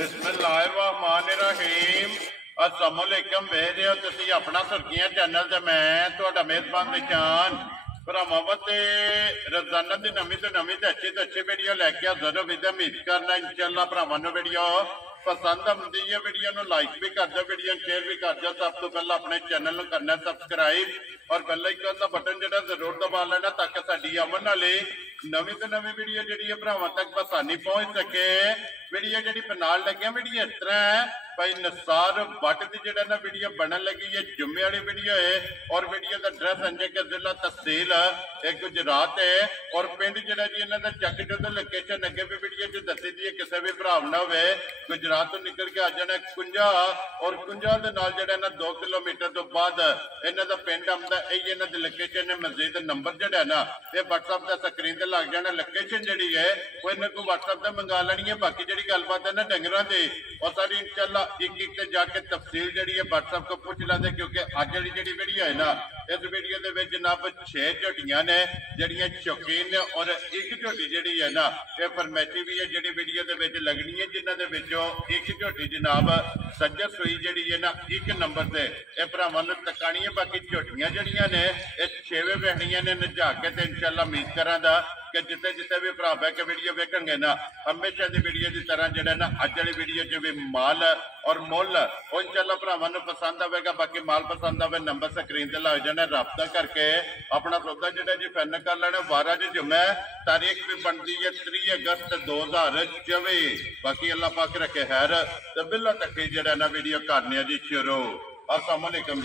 बिस्मिल्लाहिर्रहमानिर्रहीम अस्सलामुअलैकुम ਵੇਖ ਰਹੇ ਹੋ ਤੁਸੀਂ ਆਪਣਾ ਸੁਰਖੀਆਂ ਚੈਨਲ ਤੇ ਮੈਂ ਤੁਹਾਡਾ ਮੇਜ਼ਬਾਨ ਨਿਸ਼ਾਨ ਭਰਾਵਾਂ ਤੇ ਰੋਜ਼ਾਨਾ ਦੀ ਨਵੀਂ ਤੋਂ ਅੱਛੀ ਵੀਡੀਓ ਲੈ ਕੇ ਹਾਜ਼ਰ ਹੋ ਵੀਡੀਓ ਉਮੀਦ ਕਰਨਾ ਇਨਸ਼ਾਅੱਲਾ ਭਰਾਵਾਂ ਨੂੰ ਵੀਡੀਓ पसंद आती है वीडियो को लाइक भी कर दो वीडियो शेयर भी कर दो सब तो पहले अपने चैनल को करना सब्सक्राइब और बेल आइकन का बटन जो जरूर दबा लेना ताकि साडी आवन वाली नवी तो नवी वीडियो जी भरावां तक आसानी पहुंच सके वीडियो जी नाल लगी वीडियो इस तरह है भाई निसार भट्ट की जो ना वीडियो बनन लगी है जुम्मे वाली वीडियो है और वीडियो का एड्रैस अंजे के जिला तहसील गुजरात है और पिंड जो जी इन्हों का चक जो लोकेशन अगे भी वीडियो च दसी दी है किसी भी भरा ना हो गुजरात तो निकल के आ जाना कुंजा और कुंजा के नाल जो ना 2 किलोमीटर तो बाद इन्हों का पिंड आता यही इन्हों की लोकेशन है मस्जिद नंबर जो ना ये व्हाट्सअप का स्क्रीन से लग जाना लोकेशन जी है वो इन्हें को व्हाट्सअप से मंगा लेनी है बाकी जी गलबात है ना डंगर की और सारी इंशाअल्लाह एक जाके तफसील जी है व्हाट्सअप को पूछ लेंगे क्योंकि अज जी वीडियो है ना इस वीडियो के जनाब 6 झोटियां ने जड़ियां शौकीन ने और एक झोटी जी है ना ये फरमैशी भी है जी वीडियो के लगनी है जिन्होंने एक झोटी जनाब सज्जर सुई जी है ना 1 नंबर से यह भरावां नूं तकानी है बाकी झोटियां जड़ियां ने यह 6वें बहनियां ने नजा के इंशाअल्लाह उम्मीद करांगा कि जिते जिते भी भरा बह के वीडियो वेखेंगे ना हमेशा की वीडियो की तरह जो ना अज वाली वीडियो च भी माल और मुल वो इंशाअल्लाह भरावां नूं पसंद आएगा बाकी माल पसंद आए नंबर स्क्रीन से लग जाना रब्ता करके अपना सौदा जो जी फाइनल कर लेना 12 जुम्मे तारीख भी बनती है 3 अगस्त 2024 बाकी अल्लाह पाक रखे खैर तो बिल्ला तक जो ना वीडियो करने जी शुरू अस्सलाम वालेकुम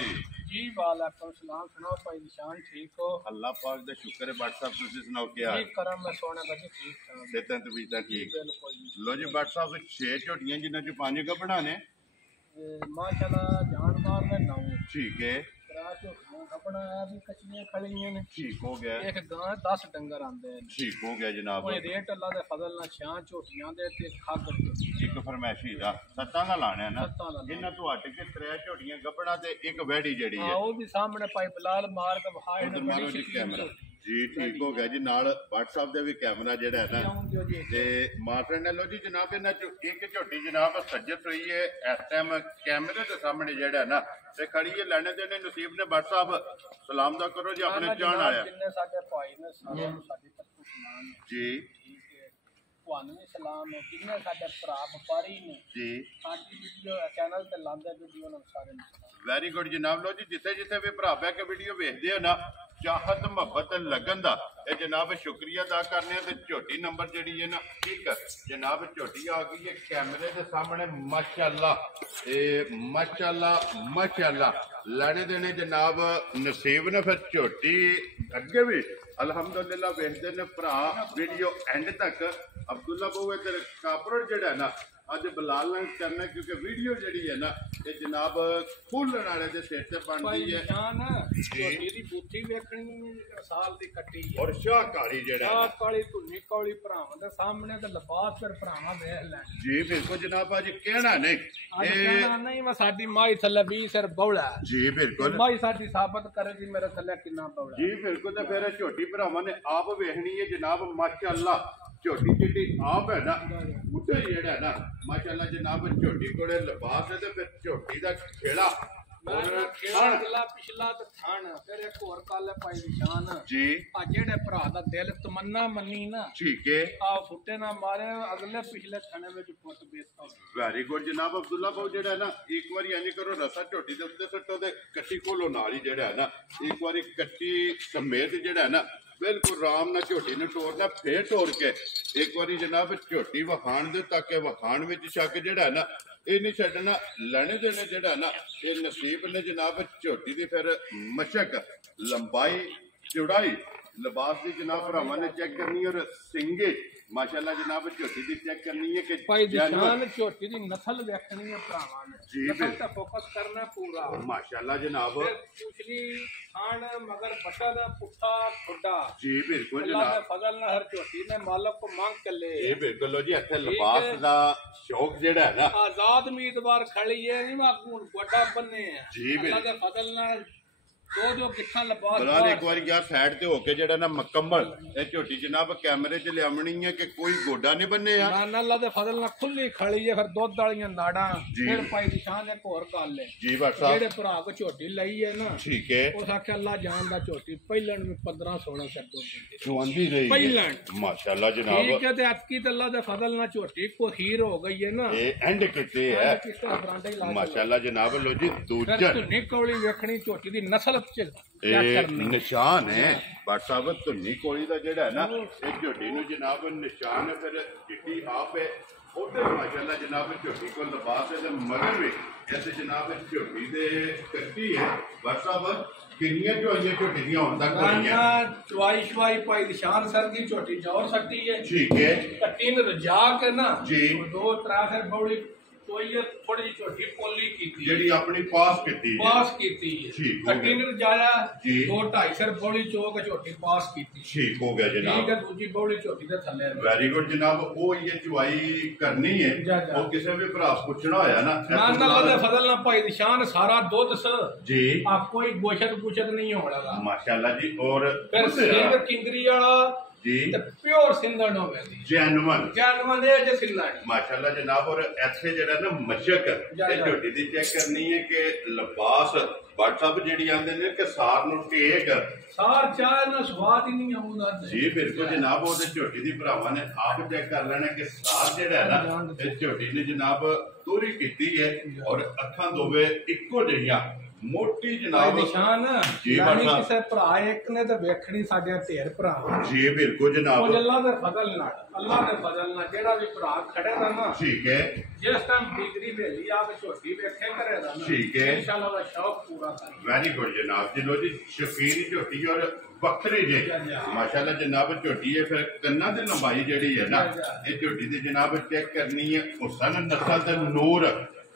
जी वालेकुम सलाम सुनाओ भाई निशान ठीक हो अल्लाह पाक दा शुक्र है व्हाट्सएप तुसी सुनाओ क्या ठीक करम मैं सोना बजी ठीक था सेहत तबीयत ठीक बिल्कुल लो जी व्हाट्सएप 6 झोटियां जिन्हां चों 5 का बनाने माशाल्लाह जानवर में 9 ठीक है अपना भी कच्चियां खड़ियां ने ठीक हो गया एक गां 10 डंगर आंदे हैं ठीक हो गया जनाब कोई रेट अल्लाह दे फजल ना 6 झोटियां दे ते खग एक फरमैशी दा सत्तां दा लाना है ना इन्हां तो हट के 3 झोटियां गबड़ा ते एक वैड़ी जड़ी है वो भी सामने भाई बिलाल मार के वहाए ने मारो जी कैमरा जी ठीक हो गया जी नाल व्हाट्सएप दे भी कैमरा जेड़ा है ना ते मार ने लो जी जनाब इन्हां चो एक झोटी जनाब सज्जत हुई है इस टाइम कैमरे दे सामने जेड़ा है ना ते खड़ी है लेने देने नसीब ने व्हाट्सएप सलाम दा करो जी अपने जान आया जिन्ने साडे भाई ने सारे साडी तक सलाम जी ਤੁਹਾਨੂੰ ਵੀ ਸਲਾਮ ਹੈ ਜਿੰਨੇ ਸਾਡੇ ਭਰਾ ਵਪਾਰੀ ਨੇ ਜੀ ਸਾਡੀ ਵੀਡੀਓ ਚੈਨਲ ਤੇ ਲਾਉਂਦੇ ਵੀਡੀਓ ਨੂੰ ਸਾਰੇ ਨੂੰ ਸਲਾਮ ਵੈਰੀ ਗੁੱਡ ਜਨਾਬ ਲੋ ਜੀ ਜਿੱਥੇ ਜਿੱਥੇ ਵੀ ਭਰਾ ਬਹਿ ਕੇ ਵੀਡੀਓ ਵੇਖਦੇ ਹੋ ਨਾ ਚਾਹਤ ਮੁਹੱਬਤ लगन दा ये जनाब शुक्रिया अदा करने ते झोटी नंबर जी है ना ठीक जनाब झोटी आ गई है कैमरे के सामने माशाअल्लाह माशाअल्लाह लड़े देने जनाब नसीब ने फिर झोटी अगे भी अलहमदुलिल्लाह वेखते ने भरा वीडियो एंड तक अब्दुल्ला बहु इधर कापरोड़ जड़ा है ना अज बिलाल करना क्योंकि वीडियो जी है ना ये जनाब फूलन वाले के सिर से बनती है साल दी कट्टी और शाहकारी जेड़ा शाहकारी धुनी कौली भरावां दे सामने ते लिबास फिर भरावां वेख लै जी बिल्कुल जनाब अज कहना नहीं मैं साडी माई थल्ले 20 सिर बौला जी बिल्कुल माई साडी साबित करेगी मेरे थल्ले कितना बौला जी बिल्कुल ते फिर झोटी भरावां ने आप वेखनी है जनाब माशाअल्लाह झोटी जी आप है ना बुढ़े जेड़ा ना माशाअल्लाह जनाब झोटी कोले लिबास है ते फिर झोटी दा खेड़ा पिछला तो थान फिर एक और गल है भाई निशान जी आ जेड़े भरा दा दिल तमन्ना मन्नी ना ठीक है आ फुटे ना मारे अगले पिछले थाने में पुत बेचता वेरी गुड जनाब अब्दुल्ला भाऊ जेड़ा है ना एक बार इंज करो रसा झोटी दे उत्ते सट्टो ते कट्टी खोलो नाल ही जेड़ा है ना एक बार कट्टी समेत जेड़ा है ना बिल्कुल राम ना झोटी ने टोरना फिर टोर के एक बार जनाब झोटी वखाण दे ताकि वखाण विच शक जेड़ा ना ये नहीं छड्डना लेने देने जेड़ा ना ये नसीब ने जनाब झोटी दी फिर मशक लंबाई चौड़ाई लिबास की जनाब भरावां ने चेक करनी और सिंगे माशाअल्लाह जनाब झोटी दी चेक करनी है कि भाई जान झोटी दी नस्ल देखनी है भरावां ने जी बिल्कुल फोकस करना पूरा माशाअल्लाह जनाब पिछली खान मगर बटन पुट्ठा खुड्डा जी बिल्कुल अल्लाह जनाब दे फजल ना हर झोटी ने मालक को मांग के ले जी बिल्कुल लो जी इत्थे लिबास दा शौक जेड़ा है ना आजाद उम्मीदवार खड़ी है नहीं मैं बड़ा बन्ने जी अल्लाह दे फजल ना ਦੋ ਕਿੱਥਾ ਲਬਾਸ ਬਲਾਲ ਇੱਕ ਵਾਰੀ ਯਾਰ ਸਾਈਡ ਤੇ ਹੋ ਕੇ ਜਿਹੜਾ ਨਾ ਮੁਕੰਮਲ ਇਹ ਝੋਟੀ ਜਨਾਬ ਕੈਮਰੇ 'ਚ ਲਿਆਉਣੀ ਹੈ ਕਿ ਕੋਈ ਗੋਡਾ ਨਹੀਂ ਬੰਨੇ ਆ ਨਾ ਅੱਲਾ ਦੇ ਫਜ਼ਲ ਨਾਲ ਖੁੱਲੀ ਖੜੀ ਹੈ ਫਿਰ ਦੁੱਧ ਵਾਲੀਆਂ ਨਾੜਾਂ ਫਿਰ ਭਾਈ ਦੀ ਸ਼ਾਨ ਇੱਕ ਹੋਰ ਗੱਲ ਹੈ ਜੀ ਬਾਟ ਸਾਹਿਬ ਜਿਹੜੇ ਭਰਾ ਕੋ ਝੋਟੀ ਲਈ ਹੈ ਨਾ ਠੀਕ ਹੈ ਉਸ ਆਖਿਆ ਅੱਲਾ ਜਾਨ ਦਾ ਝੋਟੀ ਪਹਿਲਣ ਵੀ 15-16 ਸੈਟ ਦੁੱਧ ਦਿੰਦੇ ਚੁਆਂਦੀ ਰਹੀ ਪਹਿਲਣ ਮਾਸ਼ਾਅੱਲਾ ਜਨਾਬ ਠੀਕ ਹੈ ਤੇ ਅਤਕੀ ਤੇ ਅੱਲਾ ਦੇ ਫਜ਼ਲ ਨਾਲ ਝੋਟੀ ਕੋ ਹੀਰ ਹੋ ਗਈ ਹੈ ਨਾ ਇਹ ਐਂਡ ਕਿਤੇ ਹੈ ਮਾਸ਼ਾਅੱਲਾ ਜਨਾਬ ਲੋ ਜੀ ਦੂਜਾ ਧੁੰਨੀ ਕੌਲੀ ਵੇਖਣੀ ਝੋਟੀ ਦੀ ਨਸਲ ਚ ਇਹ ਨਿਸ਼ਾਨ ਹੈ ਬਾਟ ਸਾਹਿਬ ਧੁੰਨੀ ਕੋਲੀ ਦਾ ਜਿਹੜਾ ਹੈ ਨਾ ਇਹ ਝੋਟੀ ਨੂੰ ਜਨਾਬ ਨਿਸ਼ਾਨ ਹੈ ਫਿਰ ਚਿੱਟੀ ਆਪ ਹੈ ਉਹਦੇ ਮਾਸ਼ਾਅੱਲਾ ਜਨਾਬ ਝੋਟੀ ਕੋਲ ਲਿਬਾਸ ਹੈ ਤੇ ਮਗਰ ਵੀ ਐਸੇ ਜਨਾਬ ਝੋਟੀ ਦੇ ਕੱਟੀ ਹੈ ਬਾਟ ਸਾਹਿਬ ਕਿੰਨੀਆਂ ਝੋਲੀਆਂ ਝੋਟੀ ਦੀਆਂ ਹੁਣ ਤੱਕ ਹੋਈਆਂ ਚਵਾਈ ਸ਼ਵਾਈ ਭਾਈ ਨਿਸ਼ਾਨ ਸਰ ਦੀ ਝੋਟੀ ਜੋੜ ਸਕਦੀ ਹੈ ਠੀਕ ਹੈ ਕੱਟੀ ਨੂੰ ਰਜਾ ਕੇ ਨਾ ਜੀ ਦੋ ਤਰਾ ਫਿਰ ਬੌਲੀ ਕੋਈ ਥੋੜੀ ਜਿਹੀ ਝੋਟੀ ਪੋਲੀ ਕੀਤੀ ਜਿਹੜੀ ਆਪਣੀ ਪਾਸ ਕੀਤੀ ਹੈ ਠੀਕ ਹੋ ਕੱਟੀ ਨੂੰ ਰਜਾਇਆ ਜੀ 2-2.5 ਸਰ ਬੌਲੀ ਚੋਕ ਝੋਟੀ ਪਾਸ ਕੀਤੀ ਠੀਕ ਹੋ ਗਿਆ ਜਨਾਬ ਠੀਕ ਹੈ ਦੂਜੀ ਬੌਲੀ ਝੋਟੀ ਦੇ ਥੱਲੇ ਵੈਰੀ ਗੁੱਡ ਜਨਾਬ ਉਹ ਇਹ ਚੁਆਈ ਕਰਨੀ ਹੈ ਉਹ ਕਿਸੇ ਵੀ ਭਰਾ ਪੁੱਛਣਾ ਹੋਇਆ ਨਾ ਅੱਲਾ ਦੇ ਫਜ਼ਲ ਨਾਲ ਭਾਈ ਨਿਸ਼ਾਨ ਸਾਰਾ ਦੁੱਧ ਜੀ ਆ ਕੋਈ ਗੋਸ਼ਤ ਨਹੀਂ ਹੋਣਾ ਮਾਸ਼ਾਅੱਲਾ ਜੀ ਔਰ ਫਿਰ ਸਿੰਘ ਕਿੰਗਰੀ ਵਾਲਾ ਜੀ ਤੇ ਪਿਓਰ ਸਿੰਧਣ ਹੋਵੇ ਦੀ ਜੈਨੂਨ ਦੇ ਜੇ ਸਿੰਧਣ ਮਾਸ਼ਾਅੱਲਾ ਜਨਾਬ ਔਰ ਇੱਥੇ ਜਿਹੜਾ ਨਾ ਮਸ਼ਕ ਇਹ ਝੋਟੀ ਦੀ ਚੈੱਕ ਕਰਨੀ ਹੈ ਕਿ ਲਿਬਾਸ WhatsApp ਜਿਹੜੀ ਆਂਦੇ ਨੇ ਕਿ ਸਾਰ ਨੂੰ ਟੇਕ ਸਾਰ ਚਾਹ ਨਾ ਸਵਾਦ ਹੀ ਨਹੀਂ ਆਉਂਦਾ ਜੀ ਬਿਲਕੁਲ ਜਨਾਬ ਉਹਦੇ ਝੋਟੀ ਦੀ ਭਰਾਵਾਂ ਨੇ ਆਪ ਚੈੱਕ ਕਰ ਲੈਣਾ ਕਿ ਸਾਰ ਜਿਹੜਾ ਹੈ ਨਾ ਇਹ ਝੋਟੀ ਨੇ ਜਨਾਬ ਤੋਰੀ ਕੀਤੀ ਹੈ ਔਰ ਅੱਖਾਂ ਦੋਵੇਂ ਇੱਕੋ ਜਿਹੀਆਂ ਮੋਟੀ ਜਨਾਬ ਨਿਸ਼ਾਨ ਯਾਨੀ ਕਿਸੇ ਭਰਾ ਇੱਕ ਨੇ ਤਾਂ ਵੇਖਣੀ ਸਾਡੇ ਢੇਰ ਭਰਾ ਜੀ ਬਿਲਕੁਲ ਜਨਾਬ ਉਹ ਅੱਲਾ ਦੇ ਫਜ਼ਲ ਨਾਲ ਜਿਹੜਾ ਵੀ ਭਰਾ ਖੜੇ ਦਾ ਨਾ ਠੀਕ ਹੈ ਜਿਸ ਟਾਈਮ ਡਿਗਰੀ ਵੇਲੀ ਆ ਕੇ ਝੋਟੀ ਵੇਖੇ ਕਰੇ ਦਾ ਨਾ ਠੀਕ ਹੈ ਇਨਸ਼ਾਅੱਲਾ ਦਾ ਸ਼ੌਕ ਪੂਰਾ ਕਰੇ ਵੈਰੀ ਗੁੱਡ ਜਨਾਬ ਜੀ ਲੋ ਜੀ ਸ਼ਫੀਨ ਝੋਟੀ ਔਰ ਬੱਕਰੀ ਜੇ ਮਾਸ਼ਾਅੱਲਾ ਜਨਾਬ ਝੋਟੀ ਹੈ ਫਿਰ ਕੰਨਾਂ ਦੀ ਲੰਬਾਈ ਜਿਹੜੀ ਹੈ ਨਾ ਇਹ ਝੋਟੀ ਦੀ ਜਨਾਬ ਚੈੱਕ ਕਰਨੀ ਹੈ ਹੁਸਨ ਨਸਲ ਤੇ ਨੂਰ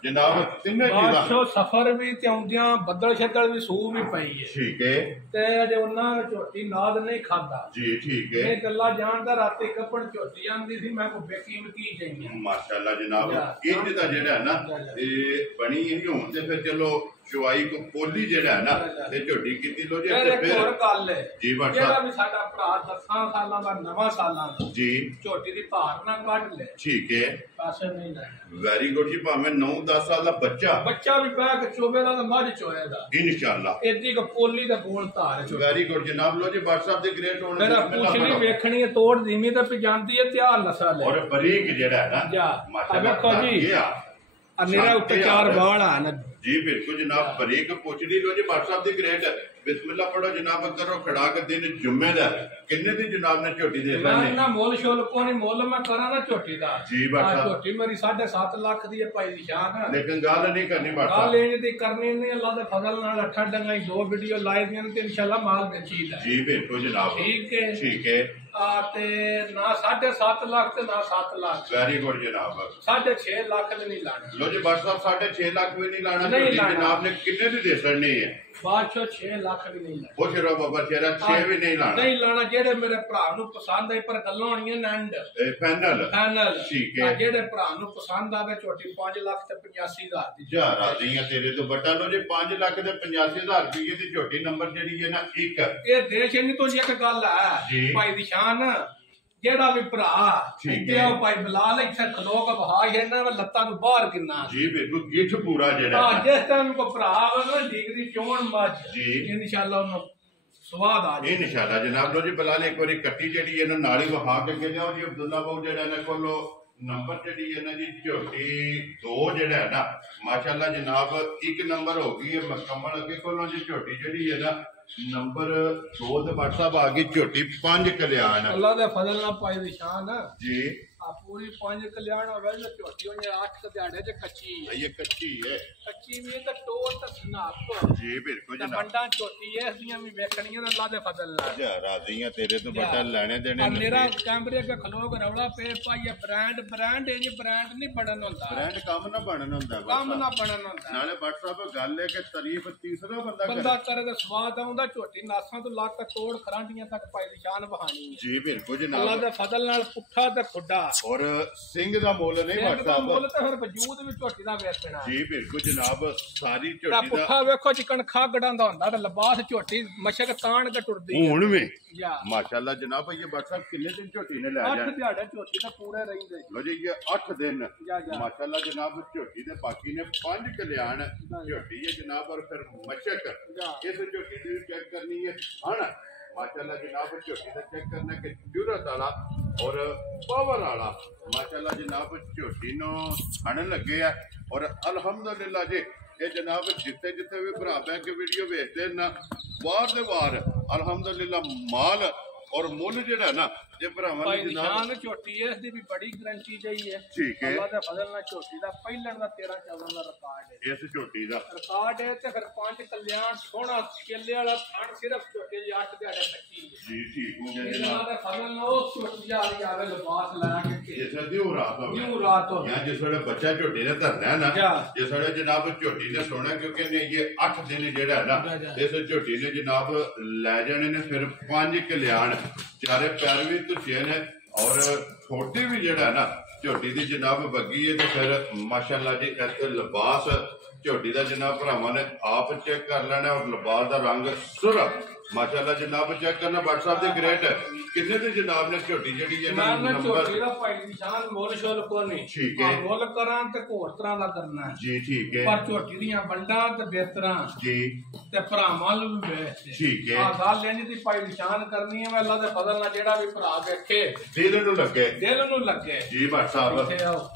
ਜਨਾਬ ਤਿੰਨੇ ਚੀਜ਼ਾਂ ਸਫਰ ਵੀ ਤੇ ਆਉਂਦਿਆਂ ਬੱਦਲ ਛੱਦਲ ਵੀ ਸੂ ਵੀ ਪਈ ਹੈ ਠੀਕ ਹੈ ਤੇ ਅਜੇ ਉਹਨਾਂ ਝੋਟੀ ਨਾਦ ਨਹੀਂ ਖਾਦਾ ਜੀ ਠੀਕ ਹੈ ਇਹ ਗੱਲਾਂ ਜਾਣਦਾ ਰਾਤੀ ਕੱਪੜ ਝੋਟੀ ਆਂਦੀ ਸੀ ਮੈਂ ਕੋ ਬੇਕੀਮਤੀ ਜਾਈਆਂ ਮਾਸ਼ਾਅੱਲਾ ਜਨਾਬ ਇੰਜ ਦਾ ਜਿਹੜਾ ਹੈ ਨਾ ਇਹ ਬਣੀ ਨਹੀਂ ਹੋਣ ਤੇ ਫਿਰ ਚਲੋ ਚੁਆਈ ਕੋ ਪੋਲੀ ਜਿਹੜਾ ਹੈ ਨਾ ਇਹ ਝੋਟੀ ਕੀਤੀ ਲੋ ਜੀ ਤੇ ਫਿਰ ਹੋਰ ਗੱਲ ਹੈ ਜੀ ਜਿਹੜਾ ਵੀ ਸਾਡਾ ਭਰਾ 10 ਸਾਲਾਂ ਦਾ ਨਵਾਂ ਸਾਲਾਂ ਦਾ ਜੀ ਝੋਟੀ ਦੀ ਭਾਰ ਨਾ ਕੱਢ ਲੈ ਠੀਕ ਹੈ ਪਾਸੇ ਨਹੀਂ ਲੈ ਵੈਰੀ ਗੁੱਡ ਜੀ ਭਾਵੇਂ 9-10 ਸਾਲ ਦਾ ਬੱਚਾ ਵੀ ਪੈ ਕੇ ਚੋਵੇ ਦਾ ਮੱਝ ਚੋਏ ਦਾ ਇਨਸ਼ਾਅੱਲਾ ਇੱਦੀ ਕੋ ਪੋਲੀ ਦਾ ਗੋਲ ਧਾਰ ਚੋ ਵੈਰੀ ਗੁੱਡ ਜਨਾਬ ਲੋ ਜੀ WhatsApp ਦੇ ਗ੍ਰੇਟ ਹੋਣ ਮੇਰਾ ਪੁੱਛਣੀ ਵੇਖਣੀ ਹੈ ਤੋੜ ਧੀਮੀ ਤੇ ਜਾਂਦੀ ਹੈ ਤਿਆਰ ਨਸਲ ਹੈ ਔਰ ਬਰੀਕ ਜਿਹੜਾ ਹੈ ਨਾ ਮਾਸ਼ਾਅੱਲਾ ਵੇਖੋ ਜੀ ਆ ਮੇਰਾ ਉੱਤੇ 4 ਵਾਲ ਆ ਨਾ ਜੀ ਬਿਲਕੁਲ ਜਨਾਬ ਬਰੀਕ ਪੁੱਛਦੀ ਲੋ ਜੀ WhatsApp ਦੀ ਗ੍ਰੇਟ ਬਿਸਮਿਲ੍ਲਾ ਪੜੋ ਜਨਾਬ ਕਰੋ ਖੜਾ ਕੇ ਦਿਨ ਜੁਮੇ ਦਾ ਕਿੰਨੇ ਦੀ ਜਨਾਬ ਨੇ ਝੋਟੀ ਦੇ ਦੇਣੀ ਨਾ ਮੁੱਲ ਸ਼ੋਲ ਕੋਣੀ ਮੁੱਲ ਮੈਂ ਕਰਾਂ ਨਾ ਝੋਟੀ ਦਾ ਜੀ ਬਾਟਾ ਝੋਟੀ ਮੇਰੀ 7.5 ਲੱਖ ਦੀ ਹੈ ਭਾਈ ਦੀ ਸ਼ਾਨ ਲੇਕਿਨ ਗੱਲ ਨਹੀਂ ਕਰਨੀ ਬਾਟਾ ਗੱਲ ਇਹ ਦੀ ਕਰਨੀ ਨਹੀਂ ਅੱਲਾ ਦੇ ਫਜ਼ਲ ਨਾਲ ਅੱਠਾਂ ਡੰਗਾਂ 2 ਵੀਡੀਓ ਲਾਈਵ ਦੀਆਂ ਤੇ ਇਨਸ਼ਾਅੱਲਾ ਮਾਲ ਵੇਚੀਦਾ ਜੀ ਬਿਲਕੁਲ ਜਨਾਬ ਠੀਕ ਹੈ ਤੇ ਨਾ 7.5 ਲੱਖ ਤੇ ਨਾ 7 ਲੱਖ ਵੈਰੀ ਗੁੱਡ ਜਨਾਬ 6.5 ਲੱਖ ਦੇ ਨਹੀਂ ਲਾਣਾ ਲੋ ਜੀ ਬਸ ਸਾਹਿਬ 6.5 ਲੱਖ ਵੀ ਨਹੀਂ ਲਾਣਾ ਜਨਾਬ ਨੇ ਕਿੰਨੇ ਦੀ ਦੇ ਛੜਨੀ ਹੈ ਬਾਦਸ਼ਾਹ 6 ਲੱਖ ਵੀ ਨਹੀਂ ਲਾਣਾ ਉਹ ਸ਼ੇਰਾ ਬਾਬਾ ਸ਼ੇਰਾ 6 ਵੀ ਨਹੀਂ ਲਾਣਾ ਜਿਹੜੇ ਮੇਰੇ ਭਰਾ ਨੂੰ ਪਸੰਦ ਆਈ ਪਰ ਗੱਲਾਂ ਹੋਣੀਆਂ ਨੰਡ ਫਾਈਨਲ ਠੀਕ ਹੈ ਜਿਹੜੇ ਭਰਾ ਨੂੰ ਪਸੰਦ ਆਵੇ ਝੋਟੀ 5 ਲੱਖ ਤੇ 85,000 ਦੀ ਜਾ ਰਾਜ਼ੀਆਂ ਤੇਰੇ ਤੋਂ ਬਟਾ ਲੋ ਜੀ 5 ਲੱਖ ਤੇ 85,000 ਰੁਪਏ ਦੀ ਝੋਟੀ ਨੰਬਰ ਜਿਹੜੀ ਹੈ ਨਾ ਇੱਕ ਇਹ ਦੇਸ਼ ਨਹੀਂ ਤੋਂ ਇੱਕ ਗੱਲ ਹੈ ਭਾਈ ਦੀ ਸ਼ਾਨ ਜਿਹੜਾ ਵੀ ਭਰਾ ਠੀਕ ਹੈ ਉਹ ਭਾਈ ਬਲਾਲ ਇੱਥੇ ਖਲੋ ਕੇ ਬਹਾ ਇਹਨਾਂ ਵਾ ਲੱਤਾਂ ਨੂੰ ਬਾਹਰ ਕਿੰਨਾ ਜੀ ਬਿਲਕੁਲ ਗਿੱਠ ਪੂਰਾ ਜਿਹੜਾ ਜਿਸ ਟਾਈਮ ਕੋ ਭਰਾ ਆਵੇ ਨਾ ਡਿਗਰੀ ਚੋਣ ਮੱਝ ਜੀ ਇਨਸ਼ਾਅੱਲਾ ਉਹਨੂੰ ਸਵਾਦ ਆ ਜਾਏ ਇਨਸ਼ਾਅੱਲਾ ਜਨਾਬ ਲੋ ਜੀ ਬਲਾਲ ਇੱਕ ਵਾਰੀ ਕੱਟੀ ਜਿਹੜੀ ਇਹਨਾਂ ਨਾਲ ਹੀ ਵਹਾ ਕੇ ਅੱਗੇ ਜਾਓ ਜੀ ਅਬਦੁੱਲਾ ਬਾਊ ਜਿਹੜਾ ਇਹਨਾਂ ਕੋਲੋਂ ਨੰਬਰ ਜਿਹੜੀ ਹੈ ਨਾ ਜੀ ਝੋਟੀ 2 ਜਿਹੜਾ ਹੈ ਨਾ ਮਾਸ਼ਾਅੱਲਾ ਜਨਾਬ 1 ਨੰਬਰ ਹੋ ਗਈ ਹੈ ਮੁਕੰਮਲ ਅੱਗੇ ਕੋਲੋਂ ਜੀ ਝੋਟੀ ਜਿਹੜੀ ਹੈ ਨਾ ਨੰਬਰ 2 ਤੇ WhatsApp ਆ ਗਈ ਝੋਟੀ 5 ਕਲਿਆਣ ਅੱਲਾ ਦੇ ਫਜ਼ਲ ਨਾਲ ਪਾਈ ਦੀ ਸ਼ਾਨ ਜੀ ਆ ਪੂਰੀ 5 ਕਲਿਆਣ ਹੋਵੇ ਨਾ ਝੋਟੀ ਉਹਨੇ 8 ਦਿਹਾੜੇ ਚ ਕੱਚੀ ਹੈ ਇਹ ਕੱਚੀ ਹੈ ਕੱਚੀ ਵੀ ਤਾਂ ਟੋਰ ਤਾਂ ਸਨਾਪ ਜੀ ਬਿਲਕੁਲ ਜਨਾਬ ਬੰਡਾਂ ਝੋਟੀ ਇਸ ਦੀਆਂ ਵੀ ਵੇਖਣੀਆਂ ਅੱਲਾ ਦੇ ਫਜ਼ਲ ਨਾਲ ਜਾ ਰਾਜ਼ੀਆਂ ਤੇਰੇ ਤੋਂ ਬਟਾ ਲੈਣੇ ਦੇਣੇ ਮੇਰਾ ਕੈਮਰੇ ਕੇ ਖਲੋਗ ਰੌਲਾ ਪੇ ਪਾਈਏ ਬ੍ਰਾਂਡ ਇੰਜ ਬ੍ਰਾਂਡ ਨਹੀਂ ਬਣਨ ਹੁੰਦਾ ਬ੍ਰਾਂਡ ਕੰਮ ਨਾ ਬਣਨ ਹੁੰਦਾ ਨਾਲੇ WhatsApp ਗੱਲ ਹੈ ਕਿ ਤਾਰੀਫ ਤੀਸਰਾ ਬੰਦਾ ਕਰੇ ਤਾਂ ਸਵਾਦ ਆਉਂਦਾ ਝੋਟੀ ਨਾਸਾਂ ਤੋਂ ਲੱਗ ਕੇ ਤੋੜ ਖਰਾਂਡੀਆਂ ਤੱਕ ਪਾਈ ਦੀ ਸ਼ਾਨ ਬਹਾਨੀ ਜੀ ਬਿਲਕੁਲ ਜਨਾਬ ਅੱਲਾ ਦੇ ਫਜ਼ਲ ਨਾਲ ਪੁੱਠਾ ਤੇ ਖੁੱਡਾ ਔਰ ਸਿੰਘ ਦਾ ਮੁੱਲ ਨਹੀਂ ਸਿੰਘ ਦਾ ਮੁੱਲ WhatsApp ਤੇ ਫਿਰ ਵਜੂਦ ਵੀ ਝੋਟੀ ਦਾ ਵੇਚਣਾ ਜੀ ਬਿਲਕੁਲ ਜਨਾਬ ਸਾਰੀ ਤਾਂ ਝੋਟੀ ਦਾ ਪੁੱਠਾ ਵੇਖੋ ਚਿਕਨ ਖਾਗੜਾਂ ਦਾ ਹੁੰਦਾ ਤੇ ਲਿਬਾਸ ਝੋਟੀ ਮਸ਼ਕ ਤਾਣ ਕੇ ਟੁੱਟਦੀ ਹੁਣ ਵੀ ਯਾ ਮਾਸ਼ਾਅੱਲਾ ਜਨਾਬ ਇਹ WhatsApp ਕਿੰਨੇ ਦਿਨ ਝੋਟੀ ਨੇ ਲੈ 8 ਜਾਣਾ ਦਿਹਾੜੇ ਝੋਟੀ ਤੇ ਪੂਰੇ ਰਹਿੰਦੇ ਲੋ ਜੀ ਇਹ 8 ਦਿਨ ਜਾ। ਮਾਸ਼ਾਅੱਲਾ ਜਨਾਬ ਝੋਟੀ ਦੇ ਬਾਕੀ ਨੇ 5 ਕਲਿਆਣ ਝੋਟੀ ਹੈ ਜਨਾਬ ਔਰ ਫਿਰ ਮਸ਼ਕ ਜਾ। ਇਸ ਝੋਟੀ ਦੀ ਚੈੱਕ ਕਰਨੀ ਹੈ ਹਣ ਮਾਸ਼ਾਅੱਲਾ ਜਨਾਬ ਝੋਟੀ ਦਾ ਚੈੱਕ ਕਰਨਾ ਕਿ ਜੁਰਤ ਵਾਲਾ ਔਰ ਪਾਵਰ ਵਾਲਾ ਮਾਸ਼ਾਅੱਲਾ ਜਨਾਬ ਝੋਟੀ ਨੂੰ ਹਣ ਲੱਗੇ ਆ ਔਰ ਅਲਹਮਦੁਲਿਲਾ ਜੀ ਇਹ ਜਨਾਬ ਜਿੱਥੇ ਜਿੱਥੇ ਵੀ ਭਰਾ ਬੈ ਕੇ ਵੀਡੀਓ ਵੇਖਦੇ ਨਾ ਵਾਰ ਦੇ ਵਾਰ ਅਲਹਮਦੁਲਿਲਾ ਮਾਲ ਔਰ ਮੁੱਲ ਜਿਹੜਾ ਨਾ ਜੇ ਭਰਾਵਾਂ ਭਾਈ ਨੇ ਜਨਾਬ ਨਿਸ਼ਾਨ ਝੋਟੀ ਇਸ ਦੀ ਵੀ ਬੜੀ ਗਰੰਟੀ ਜਈ ਹੈ ਠੀਕ ਹੈ ਅੱਲਾ ਦੇ ਫਜ਼ਲ ਨਾਲ ਝੋਟੀ ਦਾ ਪਹਿਲਣ ਦਾ 13-14 ਦਾ ਰਿਕਾਰਡ ਹੈ ਇਸ ਝੋਟੀ ਦਾ ਰਿਕਾਰਡ ਹੈ ਤੇ ਫਿਰ 5 ਕਲਿਆਣ ਸੋਹਣਾ ਕੇਲੇ ਵਾਲਾ ਥਣ ਸਿਰਫ ਝੋਟੀ ਦੀ 8 ਦਿਹਾੜੇ ਕੱਚੀ ਹੈ ਜੀ ਠੀਕ ਹੋ ਗਿਆ ਇਹਨਾਂ ਜਨਾਬ ਦੇ ਫਜ਼ਲ ਨਾਲ ਉਹ ਝੋਟੀ ਆ ਰਹੀ ਆਵੇ ਲਿਬਾਸ ਲਾ ਕੇ ਜਿਸ ਵੇਲੇ ਦੀ ਰਾਤ ਹੋਵੇ ਨਿਊ ਰਾਤ ਹੋ ਜਾਂ ਜਿਸ ਵੇਲੇ ਬੱਚਾ ਝੋਟੀ ਨੇ ਧਰਨਾ ਨਾ ਜਾ। ਜਿਸ ਵੇਲੇ ਜਨਾਬ ਝੋਟੀ ਨੇ ਸੋਣਾ ਕਿਉਂਕਿ ਨੇ ਇਹ 8 ਦਿਨ ਜਿਹੜਾ ਨਾ ਜਾ। ਇਸ ਝੋਟੀ ਨੇ ਜਨਾਬ ਲੈ ਜਾਣੇ ਨੇ ਫਿਰ 5 ਕਲਿਆਣ ਚਾਰੇ ਪੈਰ ਵੀ ਧੁੱਚੇ ਨੇ ਔਰ ਛੋਟੀ ਵੀ ਜਿਹੜਾ ਨਾ ਝੋਟੀ ਦੀ ਜਨਾਬ ਬੱਗੀ ਹੈ ਤੇ ਫਿਰ ਮਾਸ਼ਾਅੱਲਾ ਜੀ ਇੱਥੇ ਲਿਬਾਸ ਝੋਟੀ ਦਾ ਜਨਾਬ ਭਰਾਵਾਂ ਨੇ ਆਪ ਚੈੱਕ ਕਰ ਲੈਣਾ ਔਰ ਲਿਬਾਸ ਦਾ ਰੰਗ ਸੁਰਖ ਮਾਸ਼ਾਅੱਲਾ ਜਨਾਬ ਚੈੱਕ ਕਰਨਾ WhatsApp ਦੇ ਗ੍ਰੇਟ ਕਿੰਨੇ ਤੇ ਜਨਾਬ ਨੇ ਝੋਟੀ ਜਿਹੜੀ ਹੈ ਮੈਂ ਨਾ ਨੰਬਰ ਝੋਟੀ ਦਾ ਭਾਈ ਨਿਸ਼ਾਨ ਮੁੱਲ ਸ਼ੁੱਲ ਕੋ ਨਹੀਂ ਠੀਕ ਹੈ। ਮੁੱਲ ਕਰਾਂ ਤੇ ਹੋਰ ਤਰ੍ਹਾਂ ਦਾ ਕਰਨਾ ਹੈ ਜੀ ਠੀਕ ਹੈ ਪਰ ਝੋਟੀ ਦੀਆਂ ਵੰਡਾਂ ਤੇ ਬਿਹਤਰਾਂ ਜੀ ਤੇ ਭਰਾਵਾਂ ਨੂੰ ਵੀ ਵੇਚਦੇ ਠੀਕ ਹੈ। ਆ ਗੱਲ ਇੰਜ ਦੀ ਭਾਈ ਨਿਸ਼ਾਨ ਕਰਨੀ ਹੈ ਮੈਂ ਅੱਲਾ ਦੇ ਫਜ਼ਲ ਨਾਲ ਜਿਹੜਾ ਵੀ ਭਰਾ ਵੇਖੇ ਦਿਲ ਨੂੰ ਲੱਗੇ ਦਿਲ ਨੂੰ ਲੱਗੇ ਜੀ WhatsApp ਇੱਥੇ ਆਓ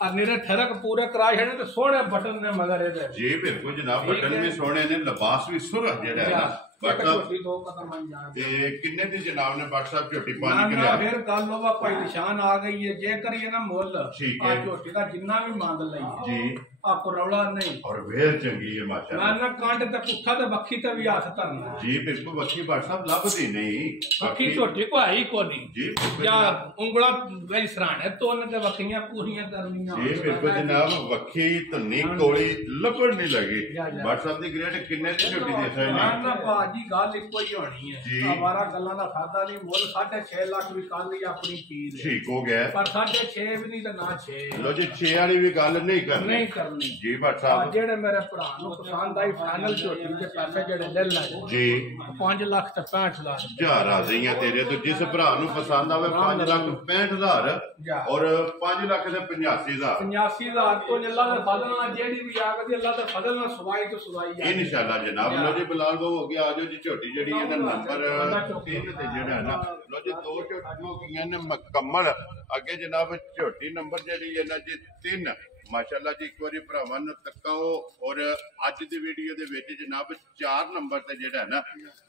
ਆ ਮੇਰੇ ਠਰਕ ਪੂਰੇ ਕਰਾ ਛੜੇ ਤੇ ਸੋਹਣੇ ਬਟਨ ਨੇ ਮਗਰ ਇਹਦੇ ਜੀ ਬਿਲਕੁਲ ਜਨਾਬ ਠੀਕ ਬਟਨ ਹੈ। ਵੀ ਸੋਹਣੇ ਨੇ ਲਿਬਾਸ ਵੀ ਸੁਰਖ ਜਿਹੜਾ ਹੈ ਨਾ ਇੱਕ WhatsApp ਝੋਟੀ ਦੋ ਕਦਮ ਬਣ ਜਾਣ ਤੇ ਕਿੰਨੇ ਦੀ ਜਨਾਬ ਨੇ WhatsApp ਝੋਟੀ ਨਾ ਪਾਣੀ ਨਾ ਕਰਿਆ ਫਿਰ ਗੱਲ ਹੋਵਾ ਭਾਈ ਨਿਸ਼ਾਨ ਆ ਗਈ ਹੈ ਜੇ ਕਰੀਏ ਨਾ ਮੁੱਲ ਠੀਕ ਆ ਹੈ। ਝੋਟੀ ਦਾ ਜਿੰਨਾ ਵੀ ਮੰਗ ਲਈਏ ਜੀ ਆ ਕਰੌਲਾ ਨਹੀਂ ਔਰ ਵੇਲ ਚੰਗੀ ਹੈ ਮੈਂ ਮਾਸ਼ਾਅੱਲਾ ਨਾ ਕੰਡ ਤੇ ਪੁੱਠਾ ਤੇ ਬੱਖੀ ਤੇ ਵੀ ਹੱਥ ਧਰਨਾ ਜੀ ਬਿਲਕੁਲ ਬੱਕੀ WhatsApp ਲੱਭਦੀ ਨਹੀਂ ਬੱਖੀ ਝੋਟੀ ਕੋ ਆਈ ਕੋ ਨਹੀਂ ਜੀ ਬਿਲਕੁਲ ਜਾਂ ਜਨਾਬ। ਉਂਗਲਾ ਵੇ ਸਰਾਣੇ ਤੋਨ ਤੇ ਬੱਖੀਆਂ ਪੂਰੀਆਂ ਕਰਨੀਆਂ ਜੀ ਬਿਲਕੁਲ ਜਨਾਬ ਵੱਖੀ ਧੰਨੀ ਕੋਲੀ ਲੱਭਣ ਨਹੀਂ ਲੱਗੀ ਜਾ। WhatsApp ਦੀ ਗ੍ਰੇਡ ਕਿੰਨੇ ਦੀ ਝੋਟੀ ਦੇ ਸਹੀ ਨਾ ਨੇ ਨਾ ਬਾਜੀ ਗੱਲ ਇੱਕੋ ਹੀ ਹੋਣੀ ਜੀ। ਹੈ ਹਮਾਰਾ ਗੱਲਾਂ ਦਾ ਫਾਇਦਾ ਨਹੀਂ ਮੁੱਲ 6.5 ਲੱਖ ਵੀ ਕੱਲ ਹੀ ਆਪਣੀ ਚੀਜ਼ ਹੈ ਠੀਕ ਹੋ ਗਿਆ ਪਰ 6.5 ਵੀ ਨਹੀਂ ਤਾਂ ਨਾ 6 ਲੋ ਜੀ 6 ਵਾਲੀ ਵੀ ਗੱਲ ਨਹੀਂ ਕਰਨੀ ਨਹੀਂ ਕਰਨੀ ਜੀ ਆ WhatsApp ਜਿਹੜੇ ਮੇਰੇ ਭਰਾ ਨੂੰ ਪਸੰਦ ਆਈ ਫਾਈਨਲ ਝੋਟੀ ਦੇ ਪੈਸੇ ਜਿਹੜੇ ਲੈ ਲੈ ਜੀ 5 ਲੱਖ ਤੇ 65,000 ਜਾ ਰਾਜ਼ੀਆਂ ਤੇਰੇ ਤੋਂ ਜਿਸ ਭਰਾ ਨੂੰ ਪਸੰਦ ਆਵੇ 5,65,000 ਜਾ। ਔਰ 5,85,000 85,000 ਤੋਂ ਅੱਲਾ ਦੇ ਫਜ਼ਲ ਨਾਲ ਜਿਹੜੀ ਵੀ ਆਗਦੀ ਅੱਲਾ ਦੇ ਫਜ਼ਲ ਨਾਲ ਸਵਾਈ ਤੋਂ ਸਵਾਈ ਆ ਇਨਸ਼ਾਅੱਲਾ ਜਨਾਬ ਲੋ ਜੀ ਬਲਾਲ ਬਾਬੂ ਹੋ ਗਿਆ ਆਜੋ ਜੀ ਝੋਟੀ ਜਿਹੜੀ ਹੈ ਨਾ ਨੰਬਰ ਬੰਦਾ ਚੁੱਕ 3 ਤੇ ਜਿਹੜਾ ਹੈ ਨਾ ਲੋ ਜੀ 2 ਝੋਟੀਆਂ ਹੋ ਗਈਆਂ ਨੇ ਮੁਕੰਮਲ ਅੱਗੇ ਜਨਾਬ ਝੋਟੀ ਨੰਬਰ ਜਿਹੜੀ ਹੈ ਨਾ ਜੀ 3 ਮਾਸ਼ਾਅੱਲਾ ਜੀ ਇੱਕ ਵਾਰੀ ਭਰਾਵਾਂ ਨੂੰ ਤੱਕਾਓ ਔਰ ਅੱਜ ਦੀ ਵੀਡੀਓ ਦੇ ਵਿੱਚ ਜਨਾਬ 4 ਨੰਬਰ ਤੇ ਜਿਹੜਾ ਹੈ ਨਾ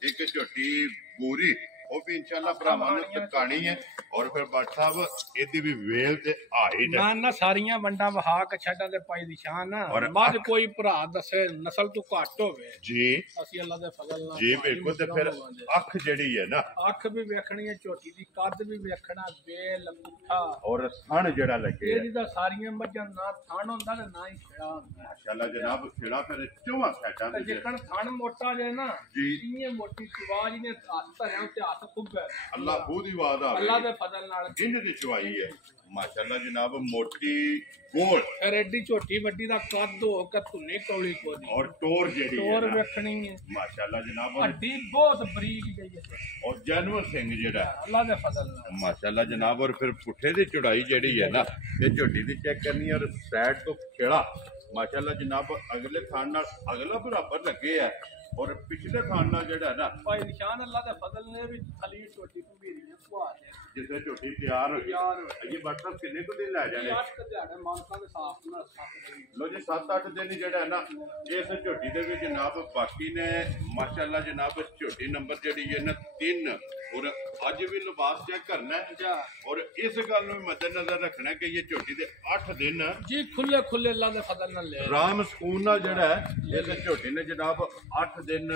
ਇੱਕ ਝੋਟੀ ਪੂਰੀ ਉਹ ਵੀ ਇਨਸ਼ਾਅੱਲਾ ਭਰਾਵਾਂ ਨੂੰ ਤੱਕਾਣੀ ਹੈ ਔਰ ਫਿਰ ਬਾਟ ਸਾਹਿਬ ਇਹਦੀ ਵੀ ਵੇਲ ਤੇ ਆਈ ਨਾ ਨਾ ਸਾਰੀਆਂ ਵੰਡਾਂ ਵਹਾ ਕੇ ਛੱਡਾਂ ਦੇ ਪਾਈ ਦੀ ਸ਼ਾਨ ਬਾਅਦ ਕੋਈ ਭਰਾ ਦੱਸੇ ਨਸਲ ਤੋਂ ਘੱਟ ਹੋਵੇ ਜੀ ਅਸੀਂ ਅੱਲਾ ਦੇ ਫਜ਼ਲ ਨਾਲ ਜੀ ਬਿਲਕੁਲ ਤੇ ਫਿਰ ਅੱਖ ਜਿਹੜੀ ਹੈ ਨਾ ਅੱਖ ਵੀ ਵੇਖਣੀ ਹੈ ਝੋਟੀ ਦੀ ਕੱਦ ਵੀ ਵੇਖਣਾ ਬੇਲ ਪੁੱਠਾ ਔਰ ਥਣ ਜਿਹੜਾ ਲੱਗੇ ਇਹਦੀ ਤਾਂ ਸਾਰੀਆਂ ਮੱਝਾਂ ਨਾ ਥਣ ਹੁੰਦਾ ਤੇ ਨਾ ਹੀ ਖੇੜਾ ਹੁੰਦਾ ਮਾਸ਼ਾਅੱਲਾ ਜਨਾਬ ਖੇੜਾ ਫਿਰ ਚੋਹਾਂ ਸਾਈਡਾਂ ਤੇ ਤੇ ਜੇਕਰ ਥਣ ਮੋਟਾ ਜੇ ਨਾ ਜੀ। ਇੰਨੀ ਮੋਟੀ ਚਵਾਜ ਨੇ ਹੱਥ ਧਰਿਆ ਤੇ ਹੱਥ ਖੁੱਬੇ ਅੱਲਾ ਖੁਦ ਹੀ ਵਾਦ ਆ ਅੱਲਾ ਦੇ ਫਜ਼ਲ ਨਾਲ ਜਿੰਦ ਦੀ ਚਵਾਈ ਹੈ ਮਾਸ਼ਾਅੱਲਾ ਜਨਾਬ ਮੋਟੀ ਗੋਲ ਫਿਰ ਐਡੀ ਝੋਟੀ ਵੱਡੀ ਦਾ ਕੱਦ ਹੋ ਕੇ ਧੁੰਨੀ ਕੌਲੀ ਕੋ ਨਹੀਂ ਔਰ ਟੋਰ ਜਿਹੜੀ ਹੈ ਤੋਰ ਨਾ, ਵੇਖਣੀ ਹੈ ਮਾਸ਼ਾਅੱਲਾ ਜਨਾਬ ਔਰ- ਹੱਡੀ ਬਹੁਤ ਬਰੀਕ ਗਈ ਹੈ ਔਰ ਜਾਨਵਰ ਸਿੰਘ ਜਿਹੜਾ ਅੱਲਾ ਦੇ ਫਜ਼ਲ ਨਾਲ ਮਾਸ਼ਾਅੱਲਾ ਜਨਾਬ ਔਰ ਫਿਰ ਪੁੱਠੇ ਦੀ ਚੜਾਈ ਜਿਹੜੀ ਹੈ ਨਾ ਇਹ ਝੋਟੀ ਦੀ ਚੈੱਕ ਕਰਨੀ ਔਰ ਸਾਈਡ ਤੋਂ ਖੇੜਾ ਮਾਸ਼ਾਅੱਲਾ ਜਨਾਬ ਅਗਲੇ ਖਾਨ ਨਾਲ ਅਗਲਾ ਬਰਾਬਰ ਲੱਗੇ ਆ ਔਰ ਪਿਛਲੇ ਖਾਨ ਨਾਲ ਜਿਹੜਾ ਨਾ ਭਾਈ ਨਿਸ਼ਾਨ ਅੱਲਾ ਦੇ ਫਜ਼ਲ ਨੇ ਵੀ ਖਲੀ ਝੋਟੀ ਭੰਬੀਰੀਆਂ ਸੁਆ ਦੇ ਜਿੱਥੇ ਝੋਟੀ ਤਿਆਰ ਹੋ ਯਾਰ ਗਈ ਇਹ ਬੱਟਰ ਕਿੰਨੇ ਕੁ ਦਿਨ ਲੈ ਜਾਣੇ 8 ਦਿਹਾੜੇ ਮਾਲਕਾਂ ਦੇ ਸਾਫ ਨਾਲ ਸੱਤ ਦੇ ਲੋ ਜੀ 7-8 ਦਿਨ ਜਿਹੜਾ ਹੈ ਨਾ ਇਸ ਝੋਟੀ ਦੇ ਵਿੱਚ ਜਨਾਬ ਬਾਕੀ ਨੇ ਮਾਸ਼ਾਅੱਲਾ ਜਨਾਬ ਝੋਟੀ ਨੰਬਰ ਜਿਹੜੀ ਹੈ ਨਾ 3 ਔਰ ਅੱਜ ਵੀ ਲਿਬਾਸ ਚੈੱਕ ਕਰਨਾ ਹੈ ਜਾ ਔਰ ਇਸ ਗੱਲ ਨੂੰ ਮੱਦੇਨਜ਼ਰ ਰੱਖਣਾ ਕਿ ਇਹ ਝੋਟੀ ਦੇ 8 ਦਿਨ ਜੀ ਖੁੱਲੇ ਖੁੱਲੇ ਅੱਲਾ ਦੇ ਫਜ਼ਲ ਨਾਲ ਲੈ ਰਾਮ ਸਕੂਨ ਨਾਲ ਜਿਹੜਾ ਹੈ ਇਸ ਝੋਟੀ ਨੇ ਜਨਾਬ 8 ਦਿਨ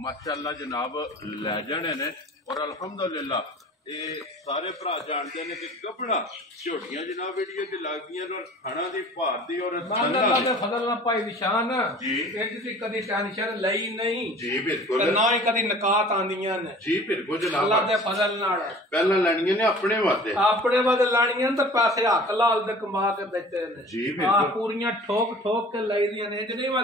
ਮਾਸ਼ਾਅੱਲਾ ਜਨਾਬ ਲੈ ਜਾਣੇ ਨੇ ਔਰ ਅਲਹਮਦੁਲਿਲਾ ਇਹ ਸਾਰੇ ਭਰਾ ਜਾਣਦੇ ਨੇ ਕਿ ਗੱਭਣਾ ਝੋਟੀਆਂ ਜਨਾਬ ਜਿਹੜੀਆਂ ਚ ਲੱਗਦੀਆਂ ਨੇ ਖਾਣਾ ਦੀ ਭਾਰਤੀ ਔਰ ਅੱਲਾਹ ਦੇ ਫਜ਼ਲ ਨਾਲ ਭਾਈ ਨਿਸ਼ਾਨ ਜੀ ਇਹ ਤੁਸੀਂ ਕਦੀ ਟੈਨਸ਼ਨ ਲਈ ਨਹੀਂ ਜੀ ਬਿਲਕੁਲ ਤੇ ਨਾ ਹੀ ਕਦੀ ਨਕਾਤ ਆਂਦੀਆਂ ਨੇ ਜੀ ਬਿਲਕੁਲ ਜਨਾਬ ਅੱਲਾਹ ਦੇ ਫਜ਼ਲ ਨਾਲ ਪਹਿਲਾਂ ਲੈਣੀਆਂ ਨੇ ਆਪਣੇ ਵਾਸਤੇ ਲਾਣੀਆਂ ਤੇ ਪੈਸੇ ਹੱਕ ਲਾਲ ਦੇ ਕਮਾ ਕੇ ਦਿੱਤੇ ਨੇ ਜੀ ਆ ਬਿਲਕੁਲ ਪੂਰੀਆਂ ਠੋਕ ਕੇ ਲਈਦੀਆਂ ਨੇ ਜਿਹੜੇ ਵਾ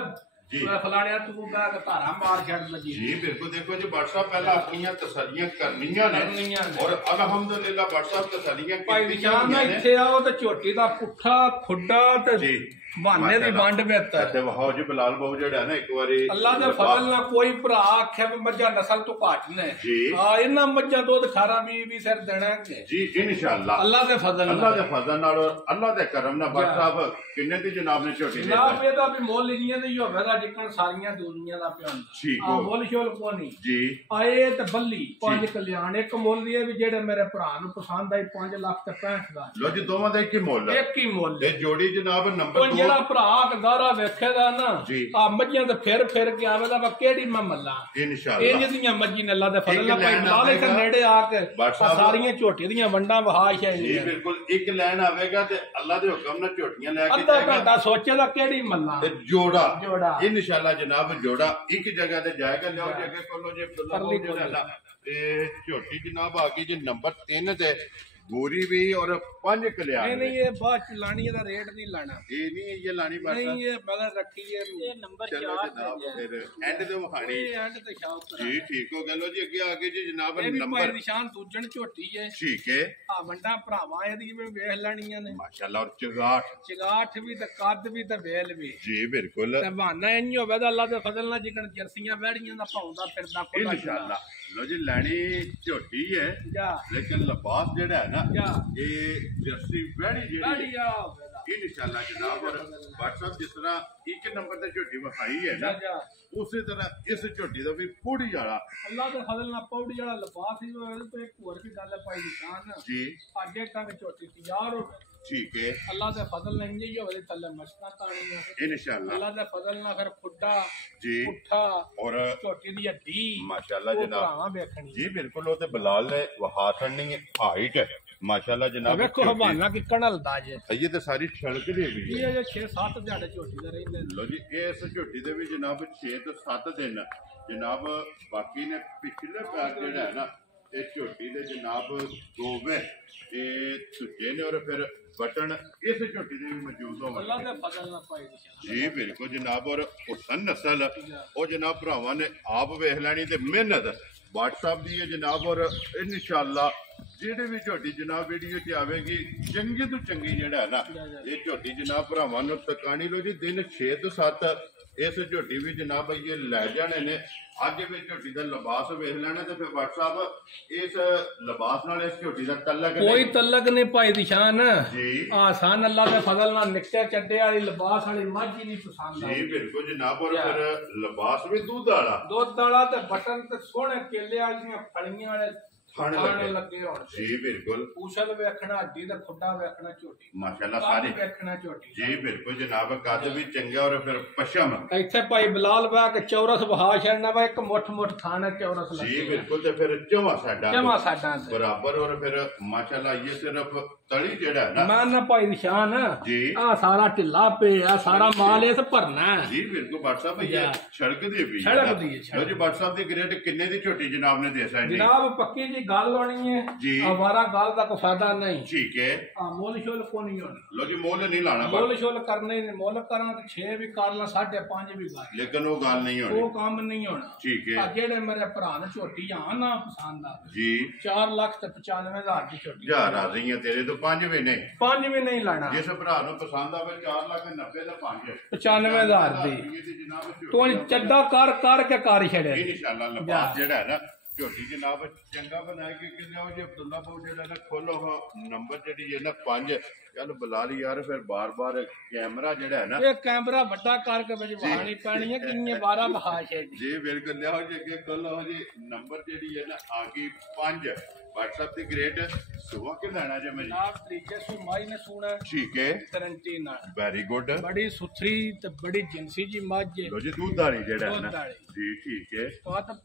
ਫਲਾਣਿਆ ਤੂੰ ਬਾ ਕੇ ਧਾਰਾ ਮਾਰ ਛੱਡ ਲੱਗੀ ਜੀ ਬਿਲਕੁਲ ਦੇਖੋ ਜੀ WhatsApp ਪਹਿਲਾਂ ਆਪਣੀਆਂ ਤਸੱਲੀਆਂ ਕਰਨੀਆਂ ਨੇ ਔਰ ਅਲਹਮਦੁਲਿਲਾ WhatsApp ਤਸੱਲੀਆਂ ਭਾਈ ਨਿਸ਼ਾਨ ਨਾਲ ਇੱਥੇ ਆਓ ਤੇ ਝੋਟੀ ਦਾ ਪੁੱਠਾ ਖੁੱਡਾ ਤੇ ਜੀ ਬਹਾਨੇ ਦੀ ਵੰਡ ਬਿਹਤਰ ਤੇ ਵਹਾਓ ਜੀ ਬਲਾਲ ਬਾਬੂ ਜਿਹੜਾ ਨਾ ਇੱਕ ਵਾਰੀ ਅੱਲਾਹ ਦੇ ਫਜ਼ਲ ਨਾਲ ਕੋਈ ਭਰਾ ਆਖਿਆ ਵੀ ਮੱਝਾਂ ਨਸਲ ਤੋਂ ਘੱਟ ਨੇ ਜੀ ਆ ਇਹਨਾਂ ਮੱਝਾਂ ਦੁੱਧ 18 20 ਸਿਰ ਦੇਣਗੇ ਜੀ ਇਨਸ਼ਾਅੱਲਾ ਅੱਲਾਹ ਦੇ ਫਜ਼ਲ ਨਾਲ ਅੱਲਾਹ ਦੇ ਕਰਮ ਨਾਲ WhatsApp ਕਿੰਨੇ ਦੀ ਜਨਾਬ ਨੇ ਝੋਟੀ ਦੇ ਜਨਾਬ ਇਹਦਾ ਵੀ ਮੁੱਲ ਇੰਨੀਆਂ ਦੀ ਹੋਵੇ ਦਾ ਜਿੱਕਣ ਸਾਰੀਆਂ ਦੁਨੀਆਂ ਦਾ ਪਿਆ ਠੀਕ ਆ ਮੁੱਲ ਸ਼ੋਲ ਕੋ ਨਹੀਂ ਜੀ ਆਏ ਤੇ ਬੱਲੀ 5 ਕਲਿਆਣ ਇੱਕ ਮੁੱਲ ਦੀ ਵੀ ਜਿਹੜੇ ਮੇਰੇ ਭਰਾ ਨੂੰ ਪਸੰਦ ਆਈ 5 ਲੱਖ ਤੇ 65,000 ਲੋ ਜੀ ਦੋਵਾਂ ਦਾ ਇੱਕ ਹੀ ਮੁੱਲ ਇੱਕ ਹੀ ਮੁੱਲ ਤੇ ਜੋੜੀ ਜਨਾਬ ਨੰਬਰ 2 ਜਿਹੜਾ ਭਰਾ ਗਾਰਾ ਵੇਖੇਗਾ ਨਾ ਆ ਮੱਝਾਂ ਤੇ ਫਿਰ ਕੇ ਆਵੇਗਾ ਵਾ ਕਿਹੜੀ ਮੈਂ ਮੱਲਾ ਇਨਸ਼ਾਅੱਲਾ ਇਹ ਜਿਹੜੀਆਂ ਮੱਝੀ ਨੇ ਅੱਲਾਹ ਦੇ ਫਜ਼ਲ ਨਾਲ ਭਾਈ ਬਲਾਲ ਇੱਥੇ ਨੇੜੇ ਆ ਕੇ ਸਾਰੀਆਂ ਝੋਟੀਆਂ ਦੀਆਂ ਵੰਡਾਂ ਵਹਾ ਛੜੀਆਂ ਜੀ ਬਿਲਕੁਲ ਇੱਕ ਲੈਣ ਆਵੇਗਾ ਤੇ ਅੱਲਾਹ ਦੇ ਹੁਕਮ ਨਾਲ ਝੋਟੀਆਂ ਲੈ ਕੇ ਅੱਧਾ ਘੰਟਾ ਸੋਚੇਗਾ ਕਿਹੜੀ ਮੱਲਾ ਤੇ ਜੋੜਾ ਇਨਸ਼ਾਅੱਲਾ ਜਨਾਬ ਜੋੜਾ ਇੱਕ ਜਗ੍ਹਾ ਤੇ ਜਾਏਗਾ ਲਿਆਓ ਜਗ੍ਹਾ ਕੋਲੋਂ ਜੇ ਅੱਲਾਹ ਤੇ ਝੋਟੀ ਜਨਾਬ ਆ ਗਈ ਜੀ ਨੰਬਰ 3 ਤੇ ਗੋਰੀ ਵੀ और 5 कल्याण नहीं ये बात लानी है रेट नहीं लाना ये नहीं है ये लानी बात नहीं ये बगैर रखी है ये नंबर 4 जनाब फिर एंड ते वखानी एंड ते शाउट जी ठीक हो गया लो जी अगे आगे जी जनाब नंबर निशान दूजन झोटी है ठीक है आ वंडा भरावां एदी में वेख लेणियां ने माशाल्लाह और चिगाठ भी ते कद भी ते वेल भी जी बिल्कुल ते बहाना इंज होवे दा अल्लाह दे फजल नाल जिकन जर्सियां बैड़ियां दा पाउंदा फिरदा खुला इंशाल्लाह लो जी लैनी झोटी है लेकिन लिबास जेड़ा है ना ये जर्सी बैड़ी जेड़ी इंशाल्लाह जनाब और WhatsApp जिस तरह एक नंबर ते झोटी विखाई है ना उसी तरह इस झोटी दा भी पूड़ी वाला अल्लाह दे फजल नाल पौड़ी वाला लिबास ही तो एक होर भी गल है भाई निशान जी अजे तक झोटी तैयार हो ठीक है अल्लाह दे फजल नाल इंज ही होवे थल्ले मशका ताणी है इंशाल्लाह अल्लाह दे फजल नाल फिर खुड्डा जी पुट्ठा और झोटी दी हड्डी माशाल्लाह जनाब जी बिल्कुल वो ते बिलाल ने वहा छड़नी है हाइट है माशाल्लाह जनाब देखो हवाना कि कणलदा जे ये ते सारी छड़क दे भी ये 6-7 दिहाड़े झोटी दे रहंदे लो जी इस झोटी दे भी जनाब 6 ਤੋਂ 7 दिन जनाब बाकी ने पिछले पैर जेड़ा है ना ये झोटी दे जनाब दोवे ये सुचे ने और फिर बटन इस झोटी दे भी मौजूद हो अल्लाह दे फजल नाल पाई जी बिल्कुल जनाब और हुसन नस्ल ओ जनाब भरावां ने आप वेख लैनी ते मेहनत WhatsApp दी है जनाब और इंशाअल्लाह जेडे भी झोटी जनाब वीडियो च आवेगी चंगी तो चंगी जेड़ा है ना ये झोटी जनाब भरावां नूं तकानी लो जी दिन 6 ਤੋਂ 7 इस झोटी भी जनाब ये लै जाने ने अज भी झोटी का लिबास वेख लेना तो फिर WhatsApp इस लिबास नाल इस झोटी का तलक कोई तलक नहीं पाई दी शान जी आसान अल्लाह दे फजल नाल निक्के चड्डे वाली लिबास वाली मझ ही नहीं पसंद जी बिल्कुल जनाब और फिर लिबास भी दूध वाला ते बटन ते सोहने केले वाली फलियां वाले खाने लगे होण जी बिल्कुल उछल वेखना हड्डी ते खुड्डा वेखना झोटी माशाल्लाह सारी वेखना झोटी जी बिल्कुल जनाब कद भी चंगा और फिर पशम इत्थे भाई बिलाल बा के चौरस बहा छड़ना वा एक मुठ खाना चौरस लगे जी बिल्कुल ते फिर चवा साडा बराबर और फिर माशाल्लाह ये सिर्फ तली जेड़ा है ना मैं ना भाई निशान जी आ सारा ढिला पे आ सारा माल इस भरना जी बिल्कुल WhatsApp ये सड़क दी भी सड़क दी लो जी WhatsApp दी ग्रेड किन्ने दी छोटी जनाब ने दे सकदी जनाब पक्की जी गल होनी है जी हमारा गल का कोई फायदा नहीं ठीक है मोल शोल को नहीं होना लो जी मोल नहीं लाना मोल शोल करने मोल करा तो 6 भी कर ला 5.5 भी कर लेकिन वो गल नहीं होनी वो काम नहीं होना ठीक है जेड़े मेरे भरा ने छोटी आ ना पसंद आ जी 4,95,000 की छोटी जा राजी है तेरे तो 5 भी नहीं 5 भी नहीं लाना जिस भरा नु पसंद आवे 4,90,000 दा 5 95,000 दी तो चड्डा कर के कार छड़े इंशाल्लाह लिबास जेड़ा है ना झोटी जनाब चंगा बनाएगी कि लियाओ जी अब्दुल्ला भाऊ जेड़ा ना खोलो नंबर जेडी है ना 5 चल बिलाल यार फिर बार बार कैमरा जेड़ा है ना ये कैमरा बड़ा करके विच वहानी पैनी है किन्ने 12 बहा छे जी बिल्कुल लियाओ जी अगे खोलो जी नंबर जेडी है ना आ गई 5 WhatsApp दी ग्रेड सुबह के लाना जे मेरी आप तरीके से माई ने सुना ठीक है गारंटी ना वेरी गुड बड़ी सुथरी ते बड़ी जिंसी जी मज लो जी दूध दारी जेड़ा है ना जी ठीक है बात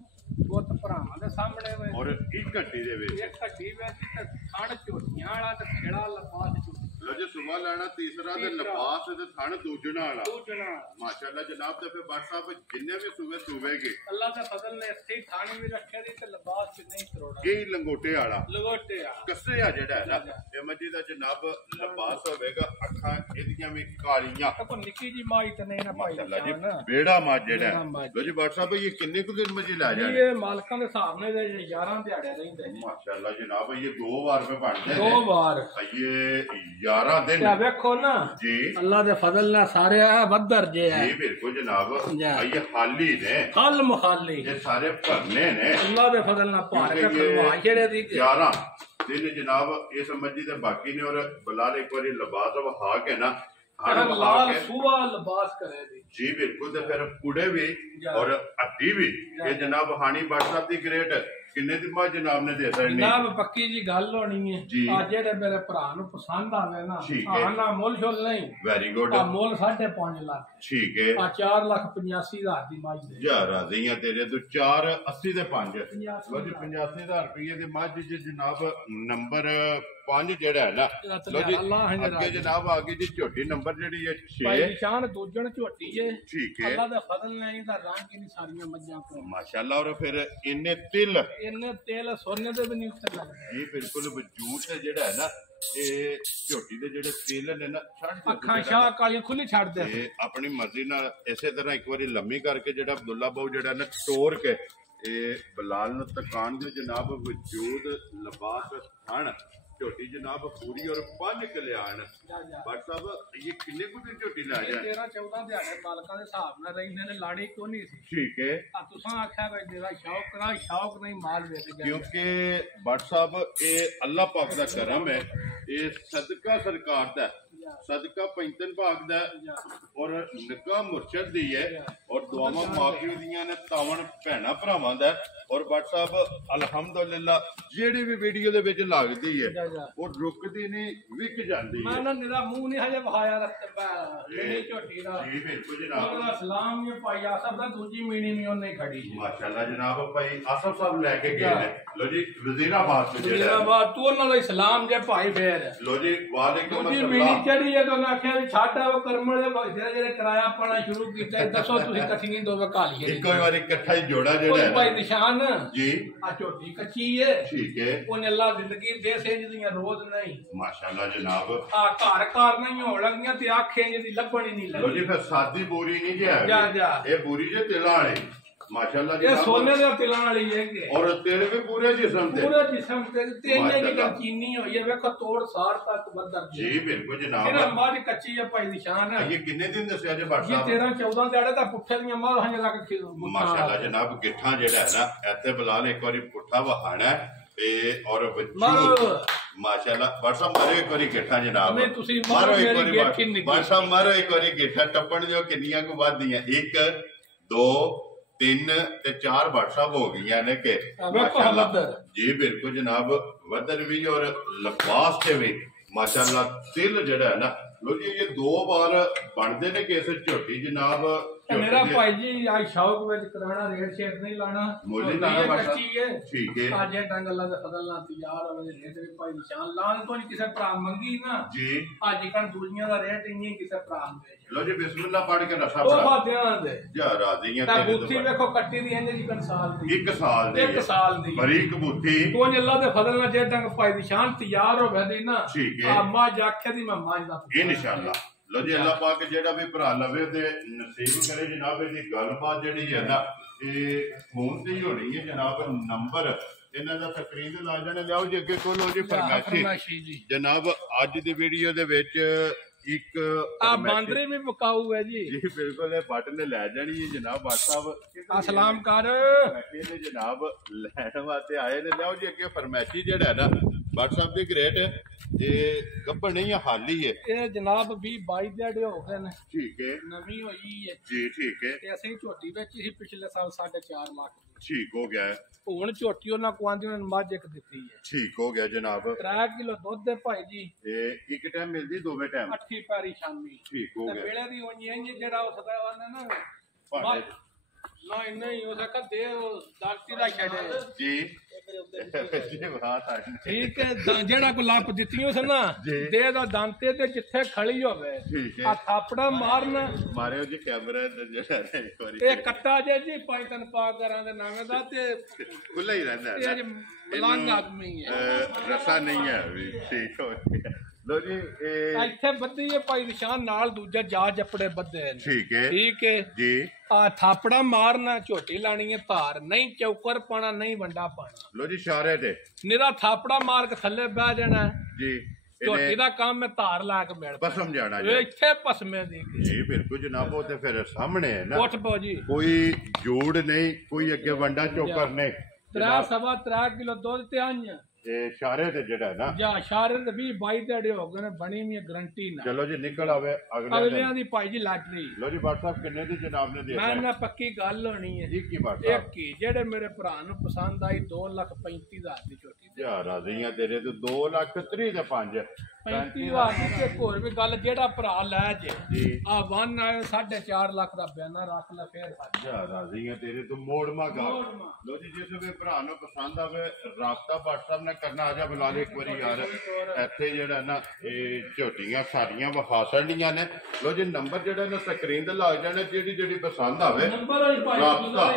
ਬਹੁਤ ਭਰਾਵਾਂ ਦੇ ਸਾਹਮਣੇ ਵੇ ਔਰ ਇੱਕ ਘੰਟੀ ਦੇ ਵਿੱਚ ਇੱਕ ਘੱਟੀ ਵਿੱਚ ਤੇ ਥਣ ਝੋਟੀਆਂ ਵਾਲਾ ਤੇ ਖੇੜਾ ਲਪਾਸ ਝੋਟੀ ਲੋ ਜੀ ਸੁਬਾ ਲੈਣਾ ਤੀਸਰਾ ਤੇ ਲਿਬਾਸ ਤੇ ਥਣ ਦੂਜਣਾ ਵਾਲਾ ਦੂਜਣਾ ਮਾਸ਼ਾਅੱਲਾ ਜਨਾਬ ਤੇ ਫਿਰ ਬਾਟ ਸਾਹਿਬ ਜਿੰਨੇ ਵੀ ਸੂਵੇ ਸੂਵੇਗੇ ਅੱਲਾ ਦਾ ਫਜ਼ਲ ਨੇ ਇੱਥੇ ਹੀ ਥਾਣੀ ਵੀ ਰੱਖਿਆ ਦੀ ਤੇ ਲਬਾਸ ਚ ਨਹੀਂ ਕਰੋੜਾ ਇਹ ਲੰਗੋਟੇ ਵਾਲਾ ਲਗੋਟੇ ਆ ਕੱਸੇ ਆ ਜਿਹੜਾ ਹੈ ਨਾ ਇਹ ਮੱਜੀ ਦਾ ਜਨਾਬ ਲਿਬਾਸ ਹੋਵੇਗਾ ਅੱਖਾਂ ਇਹਦੀਆਂ ਵੀ ਕਾਲੀਆਂ ਕੋ ਨਿੱਕੀ ਜੀ ਮਾਈ ਤੇ ਨਹੀਂ ਨਾ ਭਾਈ ਮਾਸ਼ਾਅੱਲਾ ਜੀ ਬੇੜਾ ਮੱਝ ਜਿਹੜਾ ਹੈ। ਲੋ ਜੀ ਬਾਟ ਸਾਹਿਬ ਇਹ ਕਿੰਨੇ ਕੁ ਦਿਨ ਮੱਜੀ ਲੈ ਜਾਣੇ ਇਹ ਮਾਲਕਾਂ ਦੇ ਹਿਸਾਬ ਨਾਲ 11 ਦਿਹਾੜੇ ਰਹਿੰਦੇ ਮਾਸ਼ਾਅੱਲਾ ਜਨਾਬ ਇਹ 2 ਵਾਰ ਰੁਪਏ ਬਣਦੇ ਨੇ 2 ਵਾਰ ਇਹ 11 ਦਿਨ ਤੇ ਵੇਖੋ ਨਾ ਜੀ ਅੱਲਾ ਦੇ ਫਜ਼ਲ ਨਾਲ ਸਾਰੇ ਵੱਧਰ ਜੇ ਹੈ ਜੀ ਬਿਲਕੁਲ ਜਨਾਬ ਇਹ ਹਾਲੀ ਨੇ ਹਲ ਮੁਹਾਲੀ ਇਹ ਸਾਰੇ ਭਰਨੇ ਨੇ ਅੱਲਾ ਦੇ ਫਜ਼ਲ ਨਾਲ ਭਾਰ ਕੇ ਖਲਵਾ ਜਿਹੜੇ ਦੀ 11 ਦਿਨ ਜਨਾਬ ਇਸ ਮੱਜੀ ਦੇ ਬਾਕੀ ਨੇ ਔਰ ਬਲਾਲ ਇੱਕ ਵਾਰੀ ਲਿਬਾਸ ਵਹਾ ਕੇ ਨਾ ਲਾਲ ਸੂਆ ਲਿਬਾਸ ਕਰੇ ਦੀ ਜੀ ਬਿਲਕੁਲ ਤੇ ਫਿਰ ਕੁੜੇ ਵੀ ਔਰ ਅੱਡੀ ਵੀ ਇਹ ਜਨਾਬ ਹਾਨੀ ਬਾਟ ਸਾਹਿਬ ਦੀ ਗ੍ਰੇਟ ਕਿੰਨੇ ਦੀ ਮੱਝ ਜਨਾਬ ਨੇ ਦੇ ਸਕਣੀ ਜਨਾਬ ਪੱਕੀ ਜੀ ਗੱਲ ਹੋਣੀ ਹੈ ਆ ਜਿਹੜੇ ਮੇਰੇ ਭਰਾ ਨੂੰ ਪਸੰਦ ਆਵੇ ਨਾ ਆ ਨਾ ਮੁੱਲ ਛੋਲ ਨਹੀਂ ਵੈਰੀ ਗੁੱਡ ਆ ਮੁੱਲ 5.5 ਲੱਖ ਠੀਕ ਹੈ ਆ 4,85,000 ਦੀ ਮੱਝ ਦੇ ਜਾ ਰਾਜ਼ੀਆਂ ਤੇਰੇ ਤੋਂ 480 ਦੇ 5 ਲੋ ਜੀ 85000 ਰੁਪਏ ਦੇ ਮੱਝ ਜੀ ਜਨਾਬ ਨੰਬਰ 5 ਜਿਹੜਾ ਹੈ ਨਾ ਲੋ ਜੀ ਅੱਗੇ ਜਨਾਬ ਆ ਗਈ ਜੀ ਝੋਟੀ ਨੰਬਰ ਜਿਹੜੀ ਹੈ 6 ਭਾਈ ਨਿਸ਼ਾਨ ਦੂਜਣ ਝੋਟੀ ਹੈ ਠੀਕ ਹੈ ਅੱਲਾ ਦਾ ਫਜ਼ਲ ਨਾਲ ਇਹਦਾ ਰੰਗ ਹੀ ਸਾਰੀਆਂ ਮੱਝਾਂ ਕੋਲ ਮਾਸ਼ਾਅੱਲਾ ਔਰ ਫਿਰ ਇੰਨੇ ਤਿਲ ਇਹਨੇ ਤੇਲ ਸੋਨੇ ਦੇ ਵੀ ਨਹੀਂ ਉੱਤੇ ਲੱਗਦੇ ਇਹ ਬਿਲਕੁਲ ਵਜੂਦ ਤੇ ਜਿਹੜਾ ਹੈ ਨਾ ਇਹ ਝੋਟੀ ਦੇ ਜਿਹੜੇ ਤਿਲ ਨੇ ਨਾ ਛੱਡ ਅੱਖਾਂ ਸ਼ਾਹ ਕਾਲੀਆਂ ਖੁੱਲੀ ਛੱਡ ਦੇ ਤੇ ਆਪਣੀ ਮਰਜ਼ੀ ਨਾਲ ਇਸੇ ਤਰ੍ਹਾਂ ਇੱਕ ਵਾਰੀ ਲੰਮੀ ਕਰਕੇ ਜਿਹੜਾ ਅਬਦੁੱਲਾ ਬਾਊ ਜਿਹੜਾ ਨਾ ਤੋੜ ਕੇ ਇਹ ਬਲਾਲ ਨੂੰ ਤਕਾਨ ਦੇ ਜਨਾਬ ਵਜੂਦ ਲਿਬਾਸ ਥਣ ਝੋਟੀ ਜਨਾਬ ਪੂਰੀ ਔਰ 5 ਕਲਿਆਣ ਬਟ ਸਾਹਿਬ ਇਹ ਕਿੰਨੇ ਕੁ ਦਿਨ ਝੋਟੀ ਲੈ ਜਾ 13-14 ਦਿਹਾੜੇ ਮਾਲਕਾਂ ਦੇ ਹਿਸਾਬ ਨਾਲ ਰਹਿੰਦੇ ਨੇ ਲਾੜੀ ਕਿਉਂ ਨਹੀਂ ਸੀ ਠੀਕ ਹੈ ਆ ਤੁਸੀਂ ਆਖਿਆ ਵੇ ਜਿਹੜਾ ਸ਼ੌਕ ਨਹੀਂ ਮਾਲ ਵੇਚ ਗਿਆ ਕਿਉਂਕਿ ਬਟ ਸਾਹਿਬ ਇਹ ਅੱਲਾਹ ਪਾਕ ਦਾ ਕਰਮ ਹੈ ਇਹ ਸਦਕਾ ਸਰਕਾਰ ਦਾ ਸਦਕਾ ਪੈਂਤਨ ਭਾਗ ਦਾ ਔਰ ਨਿੱਕਾ ਮੁਰਸ਼ਦ ਦੀ ਹੈ ਔਰ ਦੁਆਵਾਂ ਮਾਪਿਓ ਦੀਆਂ ਨੇ ਤਾਵਣ ਭੈਣਾ ਭਰਾਵਾਂ ਦਾ ਔਰ ਬਟ ਸਾਹਿਬ ਅਲਹਮਦੁਲਿਲਾ ਜਿਹੜੀ ਵੀ ਵੀਡੀਓ ਦੇ ਵਿੱਚ ਲੱਗਦੀ ਹੈ ਉਹ ਰੁਕਦੀ ਨਹੀਂ ਵਿਕ ਜਾਂਦੀ ਹੈ ਮੈਂ ਨਿਰਾ ਮੂੰਹ ਨਹੀਂ ਹਜੇ ਵਹਾਇਆ ਰਸਤੇ ਮੇਰੀ ਝੋਟੀ ਦਾ ਜੀ ਬਿਲਕੁਲ ਜਨਾਬ ਉਹਦਾ ਸਲਾਮ ਇਹ ਭਾਈ ਆਸਫ ਦਾ ਦੂਜੀ ਮੀਣੀ ਵੀ ਉਹਨੇ ਖੜੀ ਮਾਸ਼ਾਅੱਲਾ ਜਨਾਬ ਭਾਈ ਆਸਫ ਸਾਹਿਬ ਲੈ ਕੇ ਗਏ ਨੇ ਲੋ ਜੀ ਵਜ਼ੀਰਾਬਾਦ ਤੋਂ ਵਜ਼ੀਰਾਬਾਦ ਤੂੰ ਉਹਨਾਂ ਦਾ ਸਲਾਮ ਜੇ ਭਾਈ ਫੇਰ ਲੋ ਜੀ ਵਾਲੇਕੁਮ ਦੂਜੀ ਮੀਣੀ ਚੜੀ ਹੈ ਤਾਂ ਉਹਨੇ ਆਖਿਆ ਵੀ ਛੱਡ ਉਹ ਕਰਮਲ ਦੇ ਜਿਹੜੇ ਕਿਰਾਇਆ ਪਾਣਾ ਸ਼ੁਰੂ ਕੀਤਾ ਦੱਸੋ ਤੁਸੀਂ ਇਕੱਠੀਆਂ ਦੋਵੇਂ ਕਾਲੀਆਂ ਇੱਕੋ ਵਾਰੀ ਇਕੱਠਾ ਹੀ ਜੋੜਾ ਜਿਹੜਾ ਹੈ ਭਾਈ ਨਿਸ਼ਾਨ ਜੀ ਆ ਝੋਟੀ ਕੱਚੀ ਹੈ ਠੀਕ ਹੈ ਉਹਨੇ ਅੱਲਾ ਜ਼ਿੰਦਗੀ ਦੇ ਸੇਜ ਦੀਆਂ ਰੋਜ਼ ਨਹੀਂ ਮਾਸ਼ਾਅੱਲਾ ਜਨਾਬ ਆ ਘਰ ਨਹੀਂ ਹੋਣ ਲੱਗੀਆਂ ਤੇ ਆਖੇ ਜਿਹਦੀ ਲੱਭਣ ਹੀ ਨਹੀਂ ਲੋ ਲੱਗਦੀ ਜੀ ਫਿਰ ਸਾਦੀ ਬੋਰੀ ਨਹੀਂ ਗਿਆ ਜਾ ਇਹ ਬੋਰੀ ਜੇ ਤਿਲਾਂ ਵਾਲੀ ਮਾਸ਼ਾਅੱਲਾ ਇਹ ਸੋਨੇ ਦੇ ਤਿਲਾਂ ਵਾਲੀ ਹੈ ਕਿ ਔਰ ਤੇਰੇ ਵੀ ਪੂਰੇ ਜਿਸਮ ਤੇ ਪੂਰੇ ਜਿਸਮ ਤੇ ਤੇਨੇ ਦੀ ਚੀਨੀ ਹੋਈ ਹੈ ਵੇਖੋ ਤੋੜ ਸਾਰ ਤੱਕ ਬੱਦਰ ਜੀ ਬਿਲਕੁਲ ਜਨਾਬ ਇਹਨਾਂ ਮੱਝ ਕੱਚੀ ਹੈ ਭਾਈ ਨਿਸ਼ਾਨ ਹੈ ਇਹ ਕਿੰਨੇ ਦਿਨ ਦੱਸਿਆ ਜੇ ਬਾਟ ਇਹ ਸਾਹਿਬ 13-14 ਦਿਹਾੜੇ ਤਾਂ ਪੁੱਠੇ ਦੀਆਂ ਮਾਰਾਂ ਲੱਗ ਮਾਸ਼ਾਅੱਲਾ ਜਨਾਬ ਗਿੱਠਾ ਜਿਹੜਾ ਹੈ ਨਾ ਇੱਥੇ ਬਲਾਲ ਇੱਕ ਵਾਰੀ ਪੁੱਠਾ ਵਹਾਣਾ ਤੇ ਔਰ ਵਜੂਦ ਮਾਸ਼ਾਅੱਲਾ ਬਾਟ ਸਾਹਿਬ ਮਾਰੋ ਇੱਕ ਵਾਰੀ ਗਿੱਠਾ ਜਨਾਬ ਮਾਰੋ ਇੱਕ ਵਾਰੀ ਬਾਟ ਸਾਹਿਬ ਮਾਰੋ ਇੱਕ ਵਾਰੀ ਗਿੱਠਾ ਟੱਪਣ ਦਿਓ ਕਿੰਨੀਆਂ ਕੁ ਵੱਧਦੀਆਂ 1 2 3 ਤੇ 4 WhatsApp ਹੋ ਗਈਆਂ ਨੇ ਕਿ ਮਾਸ਼ਾਅੱਲਾ ਜੀ ਬਿਲਕੁਲ ਜਨਾਬ ਵਦਰ ਵੀ ਔਰ ਲਿਬਾਸ ਤੇ ਵੀ ਮਾਸ਼ਾਅੱਲਾ ਤਿਲ ਜਿਹੜਾ ਹੈ ਨਾ ਲੋ ਜੀ ਇਹ 2 ਵਾਰ ਬਣਦੇ ਨੇ ਕਿਸ ਝੋਟੀ ਜਨਾਬ ਮੇਰਾ ਭਾਈ ਜੀ ਆ ਸ਼ੌਕ ਵਿੱਚ ਕਰਾਣਾ ਰੇਟ ਸ਼ੇਟ ਨਹੀਂ ਲਾਣਾ ਮੋਲੀ ਲਾਣਾ ਕੱਚੀ ਹੈ ਠੀਕ ਹੈ ਅੱਜ ਡੰਗ ਅੱਲਾ ਦਾ ਫਜ਼ਲ ਨਾਲ ਤਿਆਰ ਹੋਵੇ ਰੇਟ ਵੀ ਭਾਈ ਨਿਸ਼ਾਨ ਲਾਣ ਤੋਂ ਨਹੀਂ ਕਿਸੇ ਭਰਾ ਮੰਗੀ ਨਾ ਜੀ ਅੱਜ ਕੱਲ ਦੂਜੀਆਂ ਦਾ ਰੇਟ ਇੰਨੀ ਕਿਸੇ ਭਰਾ ਨੂੰ ਦੇ ਲੋ ਜੀ ਬਿਸਮਿਲ੍ਲਾ ਪੜ ਕੇ ਰਸਾ ਉਹ ਬਾਦਿਆਂ ਦੇ ਜਾ ਰਾਜ਼ੀਆਂ ਤੇ ਬੁੱਥੀ ਵੇਖੋ ਕੱਟੀ ਦੀ ਇੰਜ ਜੀ ਸਾਲ ਦੀ 1 ਸਾਲ ਦੀ 1 ਸਾਲ ਦੀ ਬਰੀਕ ਬੁੱਥੀ ਕੋਈ ਅੱਲਾ ਦੇ ਫਜ਼ਲ ਨਾਲ ਜੇ ਡੰਗ ਭਾਈ ਨਿਸ਼ਾਨ ਤਿਆਰ ਹੋਵੇ ਦੀ ਨਾ ਠੀਕ ਹੈ ਆ ਜਾ ਆਖਿਆ ਦੀ ਮੈਂ ਮਾਜ ਦਾ ਇਨਸ਼ਾਅੱਲਾ ਲੋ ਜੀ ਅੱਲਾਹ ਪਾਕ ਜਿਹੜਾ ਵੀ ਭਰਾ ਲਵੇ ਤੇ ਨਸੀਬ ਕਰੇ ਜਨਾਬ ਇਹਦੀ ਗੱਲਬਾਤ ਜਿਹੜੀ ਹੈ ਨਾ ਇਹ ਫੋਨ ਤੇ ਹੀ ਹੋਣੀ ਹੈ ਜਨਾਬ ਨੰਬਰ ਇਹਨਾਂ ਦਾ ਸਕਰੀਨ ਲਾ ਜਾਣਾ ਲਿਆਓ ਜੀ ਅੱਗੇ ਕੋਲ ਹੋ ਜੀ ਫਰਮਾਇਸ਼ੀ ਜਨਾਬ ਅੱਜ ਦੀ ਵੀਡੀਓ ਦੇ ਵਿੱਚ ਇੱਕ ਆ ਬਾਂਦਰੇ ਵੀ ਮਕਾਊ ਹੈ ਜੀ ਜੀ ਬਿਲਕੁਲ ਇਹ ਬਟਨ ਨੇ ਲੈ ਜਾਣੀ ਹੈ ਜਨਾਬ WhatsApp ਅਸਲਾਮ ਕਰ ਬੈਠੇ ਨੇ ਜਨਾਬ ਲੈਣ ਵਾਸਤੇ ਆਏ ਨੇ ਲਿਆਓ ਜੀ ਅੱਗੇ ਫਰਮਾਇਸ਼ੀ ਜਿਹੜਾ ਹੈ ਨਾ WhatsApp ਦੀ ਗ੍ਰੇਟ ਇਹ ਗੱਬੜ ਨਹੀਂ ਹਾਲੀ ਹੈ ਇਹ ਜਨਾਬ 20-22 ਦਿਹਾੜੇ ਹੋ ਗਏ ਨੇ ਠੀਕ ਹੈ ਨਵੀਂ ਹੋਈ ਹੈ ਜੀ ਠੀਕ ਹੈ ਤੇ ਅਸੀਂ ਝੋਟੀ ਵਿੱਚ ਹੀ ਪਿਛਲੇ ਸਾਲ 4.5 ਲੱਖ ਠੀਕ ਹੋ ਗਿਆ ਹੁਣ ਝੋਟੀ ਉਹਨਾਂ ਕੁਆਂਦੀ ਉਹਨਾਂ ਮੱਝ ਇੱਕ ਦਿੱਤੀ ਹੈ ਠੀਕ ਹੋ ਗਿਆ ਜਨਾਬ 3 ਕਿਲੋ ਦੁੱਧ ਦੇ ਭਾਈ ਜੀ ਇਹ ਇੱਕ ਟਾਈਮ ਮਿਲਦੀ ਦੋਵੇਂ ਟਾਈਮ 8 ਪੈਰੀ ਸ਼ਾਮੀ ਠੀਕ ਹੋ ਗਿਆ ਵੇਲੇ ਦੀ ਹੋਣੀ ਹੈ ਜਿਹੜਾ ਉਸ ਦਾ ਵਰਨਾ ਨਾ ਨਹੀਂ ਨਹੀਂ ਉਹ ਤਾਂ ਦੇ ਦਾਤੀ ਦਾ ਛੱਡੇ ਜੀ ਜੀ ਬਾਤ ਆ ਠੀਕ ਹੈ ਜਿਹੜਾ ਕੋ ਲੱਪ ਦਿੱਤੀ ਉਸ ਨਾ ਦੇ ਦਾ ਦੰਤੇ ਤੇ ਜਿੱਥੇ ਖੜੀ ਹੋਵੇ ਆ ਥਾਪੜਾ ਮਾਰਨਾ ਮਾਰਿਓ ਜੀ ਕੈਮਰਾ ਜਿਹੜਾ ਇੱਕ ਵਾਰੀ ਇਹ ਕੱਟਾ ਜੇ ਜੀ ਪਾਇਤਨ ਪਾ ਕਰਾਂ ਦੇ ਨਾਵੇਂ ਦਾ ਤੇ ਖੁੱਲਾ ਹੀ ਰਹਿੰਦਾ ਇਹ ਜੀ ਮਲੰਗ ਆਦਮੀ ਹੈ ਰਸਾ ਨਹੀਂ ਹੈ ਵੀ ਠੀਕ ਹੋ ਗਿਆ ਲੋ ਜੀ ਇੱਥੇ ਬੱਦੀ ਹੈ ਭਾਈ ਨਿਸ਼ਾਨ ਨਾਲ ਦੂਜਾ ਜਾ ਜਪੜੇ ਬੱਦੇ ਠੀਕ ਹੈ ਜੀ ਆ ਥਾਪੜਾ ਮਾਰਨਾ ਝੋਟੀ ਲਾਣੀ ਹੈ ਧਾਰ ਨਹੀਂ ਚੌਕਰ ਪਾਣਾ ਨਹੀਂ ਵੰਡਾ ਪਾਣਾ ਲੋ ਜੀ ਇਸ਼ਾਰੇ ਤੇ ਨਿਰਾ ਥਾਪੜਾ ਮਾਰ ਕੇ ਥੱਲੇ ਬਹਿ ਜਾਣਾ ਜੀ ਝੋਟੀ ਦਾ ਕੰਮ ਹੈ ਧਾਰ ਲਾ ਕੇ ਮਿਲ ਪਸਮ ਜਾਣਾ ਇੱਥੇ ਪਸਮੇ ਦੀ ਜੀ ਬਿਲਕੁਲ ਜਨਾਬ ਉਹ ਤੇ ਫਿਰ ਸਾਹਮਣੇ ਹੈ ਨਾ ਉੱਠ ਪੋ ਜੀ ਕੋਈ ਜੋੜ ਨਹੀਂ ਕੋਈ ਅੱਗੇ ਵੰਡਾ ਚੌਕਰ ਨਹੀਂ 3 ਕਿਲੋ ਦੁੱਧ ਤੇ ਆਈਆਂ ਇਹ ਇਸ਼ਾਰੇ ਤੇ ਜਿਹੜਾ ਨਾ ਜਾਂ ਇਸ਼ਾਰੇ ਤੇ 20-22 ਦਿਹਾੜੇ ਹੋ ਗਏ ਨੇ ਬਣੀ ਵੀ ਗਰੰਟੀ ਨਾ ਚਲੋ ਜੀ ਨਿਕਲ ਆਵੇ ਅਗਲਿਆਂ ਦੀ ਭਾਈ ਜੀ ਲਾਟਰੀ ਲੋ ਜੀ WhatsApp ਕਿੰਨੇ ਦੀ ਜਨਾਬ ਨੇ ਦਿੱਤਾ ਮੈਂ ਨਾ ਪੱਕੀ ਗੱਲ ਹੋਣੀ ਹੈ ਜੀ ਕੀ WhatsApp ਇੱਕ ਹੀ ਜਿਹੜੇ ਮੇਰੇ ਭਰਾ ਨੂੰ ਪਸੰਦ ਆਈ 2,35,000 ਦੀ ਝੋਟੀ ਦੇ ਯਾਰ ਰਾਜ਼ੀਆਂ ਤੇਰੇ ਤੋਂ 2,30,000 ਦੇ 5 35,000 ਦੀ ਹੋਰ ਵੀ ਗੱਲ ਜਿਹੜਾ ਭਰਾ ਲੈ ਜੇ ਜੀ ਆ ਵਨ ਆਏ 4.5 ਲੱਖ ਦਾ ਬਿਆਨਾ ਰੱਖ ਲੈ ਫੇਰ ਯਾਰ ਰਾਜ਼ੀਆਂ ਤੇਰੇ ਤੋਂ ਮੋੜਮਾ ਗਾ ਲੋ ਜੀ ਜਿਸ ਵੀ ਭਰਾ ਨੂੰ ਪਸੰਦ ਆਵੇ ਰਾਬਤਾ WhatsApp ਨਾਲ ਕਰਨਾ ਆ ਜਾ ਬੁਲਾ ਲੈ ਇੱਕ ਵਾਰੀ ਯਾਰ ਇੱਥੇ ਜਿਹੜਾ ਨਾ ਇਹ ਝੋਟੀਆਂ ਸਾਰੀਆਂ ਵਿਖਾ ਛੱਡੀਆਂ ਨੇ ਲੋ ਜੀ ਨੰਬਰ ਜਿਹੜਾ ਨਾ ਸਕਰੀਨ ਤੇ ਲੱਗ ਜਾਣਾ ਜਿਹੜੀ ਪਸੰਦ ਆਵੇ ਰਾਬਤਾ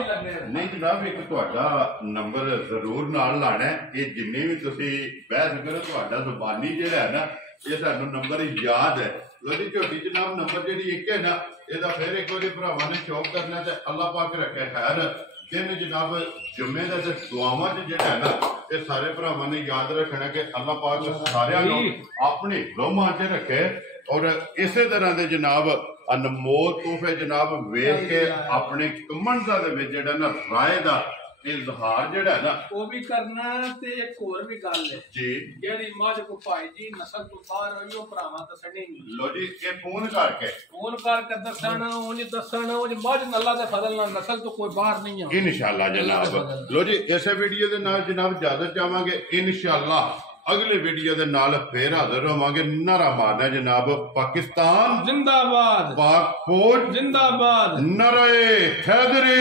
ਨਹੀਂ ਜਨਾਬ ਇੱਕ ਤੁਹਾਡਾ ਨੰਬਰ ਜ਼ਰੂਰ ਨਾਲ ਲਾਣਾ ਇਹ ਜਿੰਨੇ ਵੀ ਤੁਸੀਂ ਬਹਿਸ ਕਰੋ ਤੁਹਾਡਾ ਜ਼ੁਬਾਨੀ ਜਿਹੜਾ ਹੈ ਨਾ ਇਹ ਸਾਨੂੰ ਨੰਬਰ ਯਾਦ ਹੈ ਲੋ ਜੀ ਝੋਟੀ ਜਨਾਬ ਨੰਬਰ ਜਿਹੜੀ ਇੱਕ ਹੈ ਨਾ ਇਹਦਾ ਫਿਰ ਇੱਕ ਵਾਰੀ ਭਰਾਵਾਂ ਨੇ ਸ਼ੌਕ ਕਰਨਾ ਤੇ ਅੱਲਾਹ ਪਾਕ ਰੱਖੇ ਖੈਰ ਦਿਨ ਜਨਾਬ ਜੁਮੇ ਦਾ ਤੇ ਦੁਆਵਾਂ ਚ ਜਿਹੜਾ ਹੈ ਨਾ ਇਹ ਸਾਰੇ ਭਰਾਵਾਂ ਨੇ ਯਾਦ ਰੱਖਣਾ ਕਿ ਅੱਲਾਹ ਪਾਕ ਸਾਰਿਆਂ ਨੂੰ ਆਪਣੇ ਲੋਮਾਂ 'ਚ ਰੱਖੇ ਔਰ ਇਸੇ ਤਰ੍ਹਾਂ ਦੇ ਜਨਾਬ ਅਨਮੋਲ ਤੋਹਫੇ ਜਨਾਬ ਵੇਖ ਕੇ ਆਪਣੇ ਕਮੈਂਟਾਂ ਦੇ ਵਿੱਚ ਜਿਹੜਾ ਨਾ ਰਾਏ ਦਾ ਇਜ਼ਹਾਰ ਜਿਹੜਾ ਨਾ ਉਹ ਵੀ ਕਰਨਾ ਤੇ ਇੱਕ ਹੋਰ ਵੀ ਗੱਲ ਹੈ ਜੀ ਜਿਹੜੀ ਮੱਝ ਕੋ ਭਾਈ ਜੀ ਨਸਲ ਤੋਂ ਬਾਹਰ ਹੋਈ ਉਹ ਭਰਾਵਾਂ ਦੱਸਣੀ ਨਹੀਂ ਲੋ ਜੀ ਇਹ ਫੋਨ ਕਰਕੇ ਦੱਸਣਾ ਉਹ ਨਹੀਂ ਦੱਸਣਾ ਉਹ ਮੱਝ ਨੱਲਾ ਦੇ ਫਜ਼ਲ ਨਾਲ ਨਸਲ ਤੋਂ ਕੋਈ ਬਾਹਰ ਨਹੀਂ ਆ ਇਨਸ਼ਾਅੱਲਾ ਜਨਾਬ ਲੋ ਜੀ ਇਸੇ ਵੀਡੀਓ ਦੇ ਨਾਲ ਜਨਾਬ ਇਜਾਜ਼ਤ ਚਾਹਾਂਗੇ ਇਨਸ਼ਾਅੱਲਾ ਅਗਲੇ ਵੀਡੀਓ ਦੇ ਨਾਲ ਫੇਰ ਹਾਜ਼ਰ ਹੋਵਾਂਗੇ ਨਾਰਾ ਮਾਰਨਾ ਜਨਾਬ ਪਾਕਿਸਤਾਨ ਜ਼ਿੰਦਾਬਾਦ ਪਾਕ ਫੌਜ ਜ਼ਿੰਦਾਬਾਦ ਨਾਰੇ ਹੈਦਰੀ